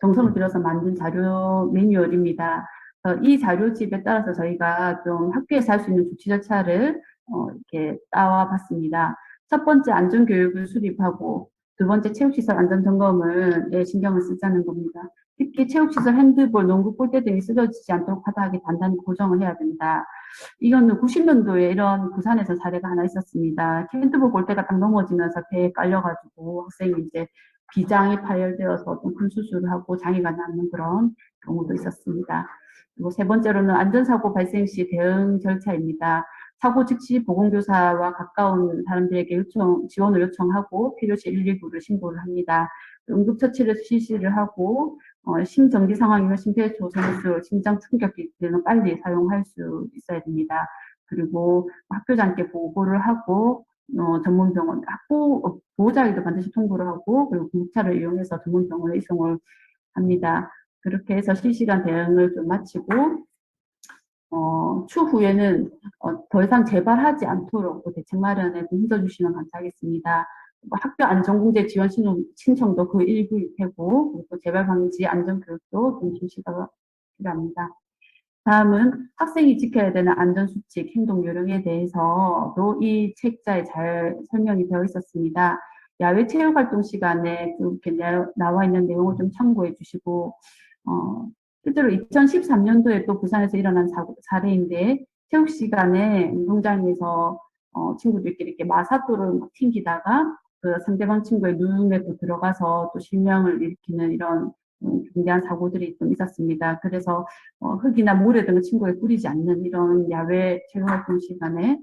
정성을 들여서 만든 자료 매뉴얼입니다. 이 자료집에 따라서 저희가 좀 학교에서 할 수 있는 조치 절차를 이렇게 따와 봤습니다. 첫 번째 안전교육을 수립하고 두 번째 체육시설 안전점검을 신경을 쓰자는 겁니다. 특히 체육시설 핸드볼, 농구 골대 등이 쓰러지지 않도록 바닥에 단단히 고정을 해야 된다. 이거는 90년도에 이런 부산에서 사례가 하나 있었습니다. 핸드볼 골대가 딱 넘어지면서 배에 깔려가지고 학생이 이제 비장이 파열되어서 어떤 큰 수술을 하고 장애가 남는 그런 경우도 있었습니다. 그리고 세 번째로는 안전사고 발생 시 대응 절차입니다. 사고 즉시 보건교사와 가까운 사람들에게 지원을 요청하고 필요시 119를 신고를 합니다. 응급처치를 실시를 하고 심정지 상황이면 심폐소생술, 심장 충격기 등은 빨리 사용할 수 있어야 됩니다. 그리고 학교장께 보고를 하고 전문병원, 보호자에게도 반드시 통보를 하고 그리고 공차를 이용해서 전문병원에 이송을 합니다. 그렇게 해서 실시간 대응을 좀 마치고 추후에는 더 이상 재발하지 않도록 대책 마련에 힘써주시면 감사하겠습니다. 학교 안전공제 지원 신청도 그 일부일 테고 그리고 재발 방지 안전교육도 좀 실시가 필요합니다. 다음은 학생이 지켜야 되는 안전수칙, 행동 요령에 대해서도 이 책자에 잘 설명이 되어 있었습니다. 야외 체육활동 시간에 이렇게 나와 있는 내용을 좀 참고해 주시고 실제로 2013년도에 또 부산에서 일어난 사례인데 체육 시간에 운동장에서 친구들끼리 이렇게 마사토를 막 튕기다가 그 상대방 친구의 눈에 또 들어가서 또 실명을 일으키는 이런 중대한 사고들이 좀 있었습니다. 그래서 흙이나 모래 등을 친구에 뿌리지 않는 이런 야외 체육활동 시간에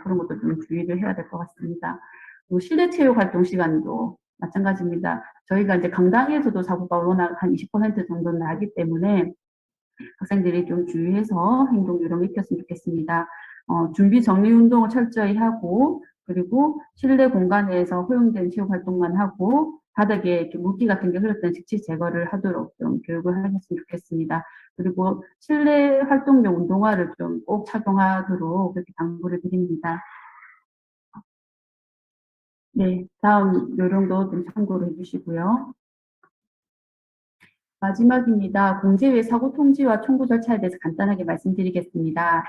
그런 것도 좀 주의를 해야 될 것 같습니다. 실내 체육활동 시간도 마찬가지입니다. 저희가 이제 강당에서도 사고가 워낙 한 20% 정도는 나기 때문에 학생들이 좀 주의해서 행동 요령을 익혔으면 좋겠습니다. 준비 정리 운동을 철저히 하고, 그리고 실내 공간에서 허용된 체육 활동만 하고, 바닥에 이렇게 물기 같은 게 흘렀던 직시 제거를 하도록 좀 교육을 하셨으면 좋겠습니다. 그리고 실내 활동용 운동화를 좀 꼭 착용하도록 그렇게 당부를 드립니다. 네, 다음 요령도 좀 참고를 해주시고요. 마지막입니다. 공제외 사고 통지와 청구 절차에 대해서 간단하게 말씀드리겠습니다.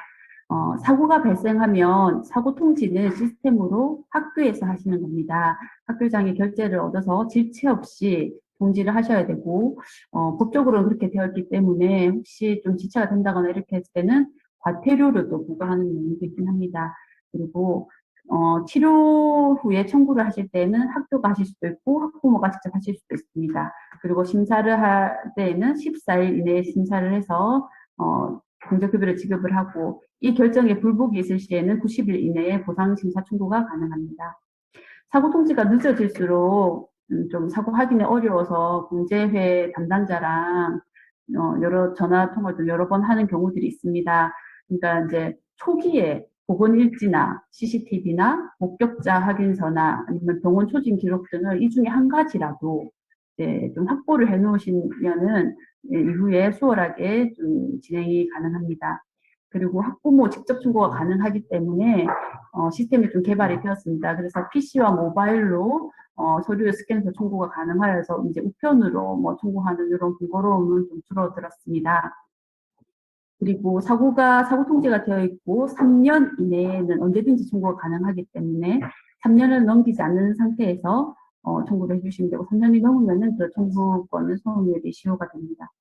사고가 발생하면 사고 통지는 시스템으로 학교에서 하시는 겁니다. 학교장의 결재를 얻어서 질체 없이 통지를 하셔야 되고, 법적으로는 그렇게 되어 있기 때문에 혹시 좀 지체가 된다거나 이렇게 했을 때는 과태료를 또 부과하는 내용도 있긴 합니다. 그리고 치료 후에 청구를 하실 때는 학교가 하실 수도 있고 학부모가 직접 하실 수도 있습니다. 그리고 심사를 할 때에는 14일 이내에 심사를 해서 공제급여를 지급을 하고 이 결정에 불복이 있을 시에는 90일 이내에 보상심사 청구가 가능합니다. 사고 통지가 늦어질수록 좀 사고 확인이 어려워서 공제회 담당자랑 여러 전화 통화를 좀 여러 번 하는 경우들이 있습니다. 그러니까 이제 초기에 보건일지나 CCTV나 목격자 확인서나 아니면 병원 초진 기록 등을 이 중에 한 가지라도 좀 확보를 해 놓으시면은 이후에 수월하게 좀 진행이 가능합니다. 그리고 학부모 직접 청구가 가능하기 때문에 시스템이 좀 개발이 되었습니다. 그래서 PC와 모바일로 서류를 스캔해서 청구가 가능하여서 이제 우편으로 뭐 청구하는 이런 번거로움은 좀 줄어들었습니다. 그리고 사고 통지가 되어 있고 3년 이내에는 언제든지 청구가 가능하기 때문에 3년을 넘기지 않는 상태에서 청구를 해주시면 되고 3년이 넘으면은 그 청구권은 소음률이 시효가 됩니다.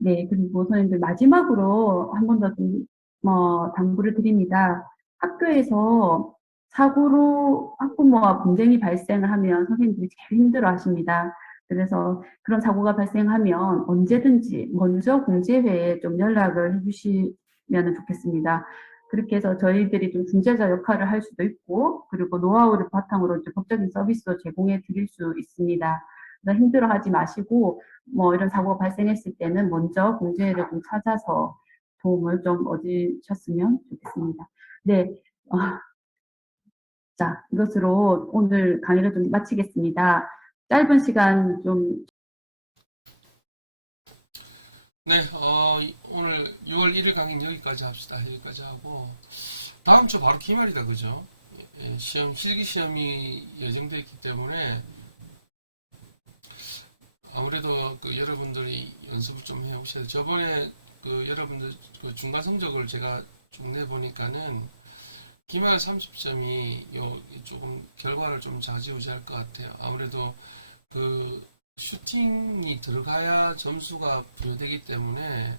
네, 그리고 선생님들 마지막으로 한 번 더 좀 당부를 드립니다. 학교에서 사고로 학부모와 분쟁이 발생을 하면 선생님들이 제일 힘들어 하십니다. 그래서 그런 사고가 발생하면 언제든지 먼저 공제회에 좀 연락을 해주시면 좋겠습니다. 그렇게 해서 저희들이 좀 중재자 역할을 할 수도 있고, 그리고 노하우를 바탕으로 이제 법적인 서비스도 제공해 드릴 수 있습니다. 그래서 힘들어하지 마시고, 이런 사고가 발생했을 때는 먼저 공제회를 좀 찾아서 도움을 좀 얻으셨으면 좋겠습니다. 네. 자, 이것으로 오늘 강의를 좀 마치겠습니다. 짧은 시간 좀. 네, 오늘 6월 1일 강의는 여기까지 합시다. 여기까지 하고 다음 주 바로 기말이다, 그죠? 실기 시험이 예정되어 있기 때문에 아무래도 여러분들이 연습을 좀 해오셔야 돼요. 저번에 여러분들 중간 성적을 제가 쭉 내보니까는 기말 30점이 조금 결과를 좀 좌지우지할 것 같아요. 아무래도 슈팅이 들어가야 점수가 부여되기 때문에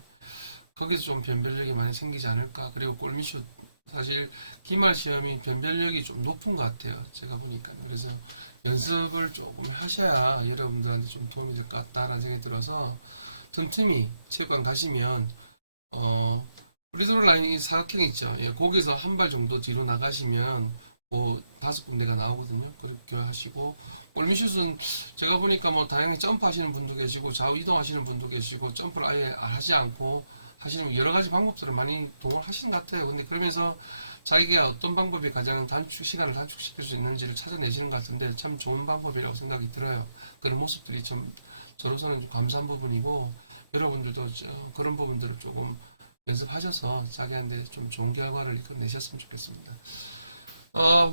거기서 좀 변별력이 많이 생기지 않을까. 그리고 골밑슛, 사실 기말 시험이 변별력이 좀 높은 것 같아요, 제가 보니까. 그래서 연습을 조금 하셔야 여러분들한테 좀 도움이 될 것 같다라는 생각이 들어서 틈틈이 체육관 가시면 프리드로 라인이 사각형 있죠. 예, 거기서 한 발 정도 뒤로 나가시면 5군데가 나오거든요. 그렇게 하시고, 골밑슛은 제가 보니까 다행히 점프 하시는 분도 계시고 좌우 이동하시는 분도 계시고 점프를 아예 하지 않고 하시는 여러 가지 방법들을 많이 동원하시는 것 같아요. 근데 그러면서 자기가 어떤 방법이 가장 시간을 단축시킬 수 있는지를 찾아내시는 것 같은데 참 좋은 방법이라고 생각이 들어요. 그런 모습들이 좀 저로서는 좀 감사한 부분이고, 여러분들도 그런 부분들을 조금 연습하셔서 자기한테 좀 좋은 결과를 내셨으면 좋겠습니다.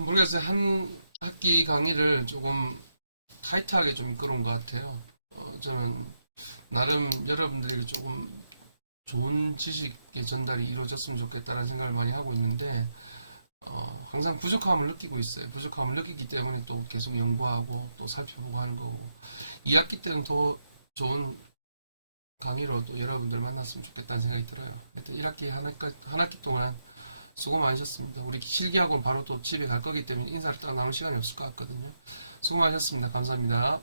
모르겠어요. 한 학기 강의를 조금 타이트하게 좀 이끌어온 것 같아요. 저는 나름 여러분들에게 조금 좋은 지식의 전달이 이루어졌으면 좋겠다는 생각을 많이 하고 있는데 항상 부족함을 느끼고 있어요. 부족함을 느끼기 때문에 또 계속 연구하고 또 살펴보고 하는 거고, 2학기 때는 더 좋은 강의로 또 여러분들 만났으면 좋겠다는 생각이 들어요. 1학기 한 학기 동안 수고 많으셨습니다. 우리 실기하고 바로 또 집에 갈 거기 때문에 인사를 딱 나눌 시간이 없을 것 같거든요. 수고 많으셨습니다. 감사합니다.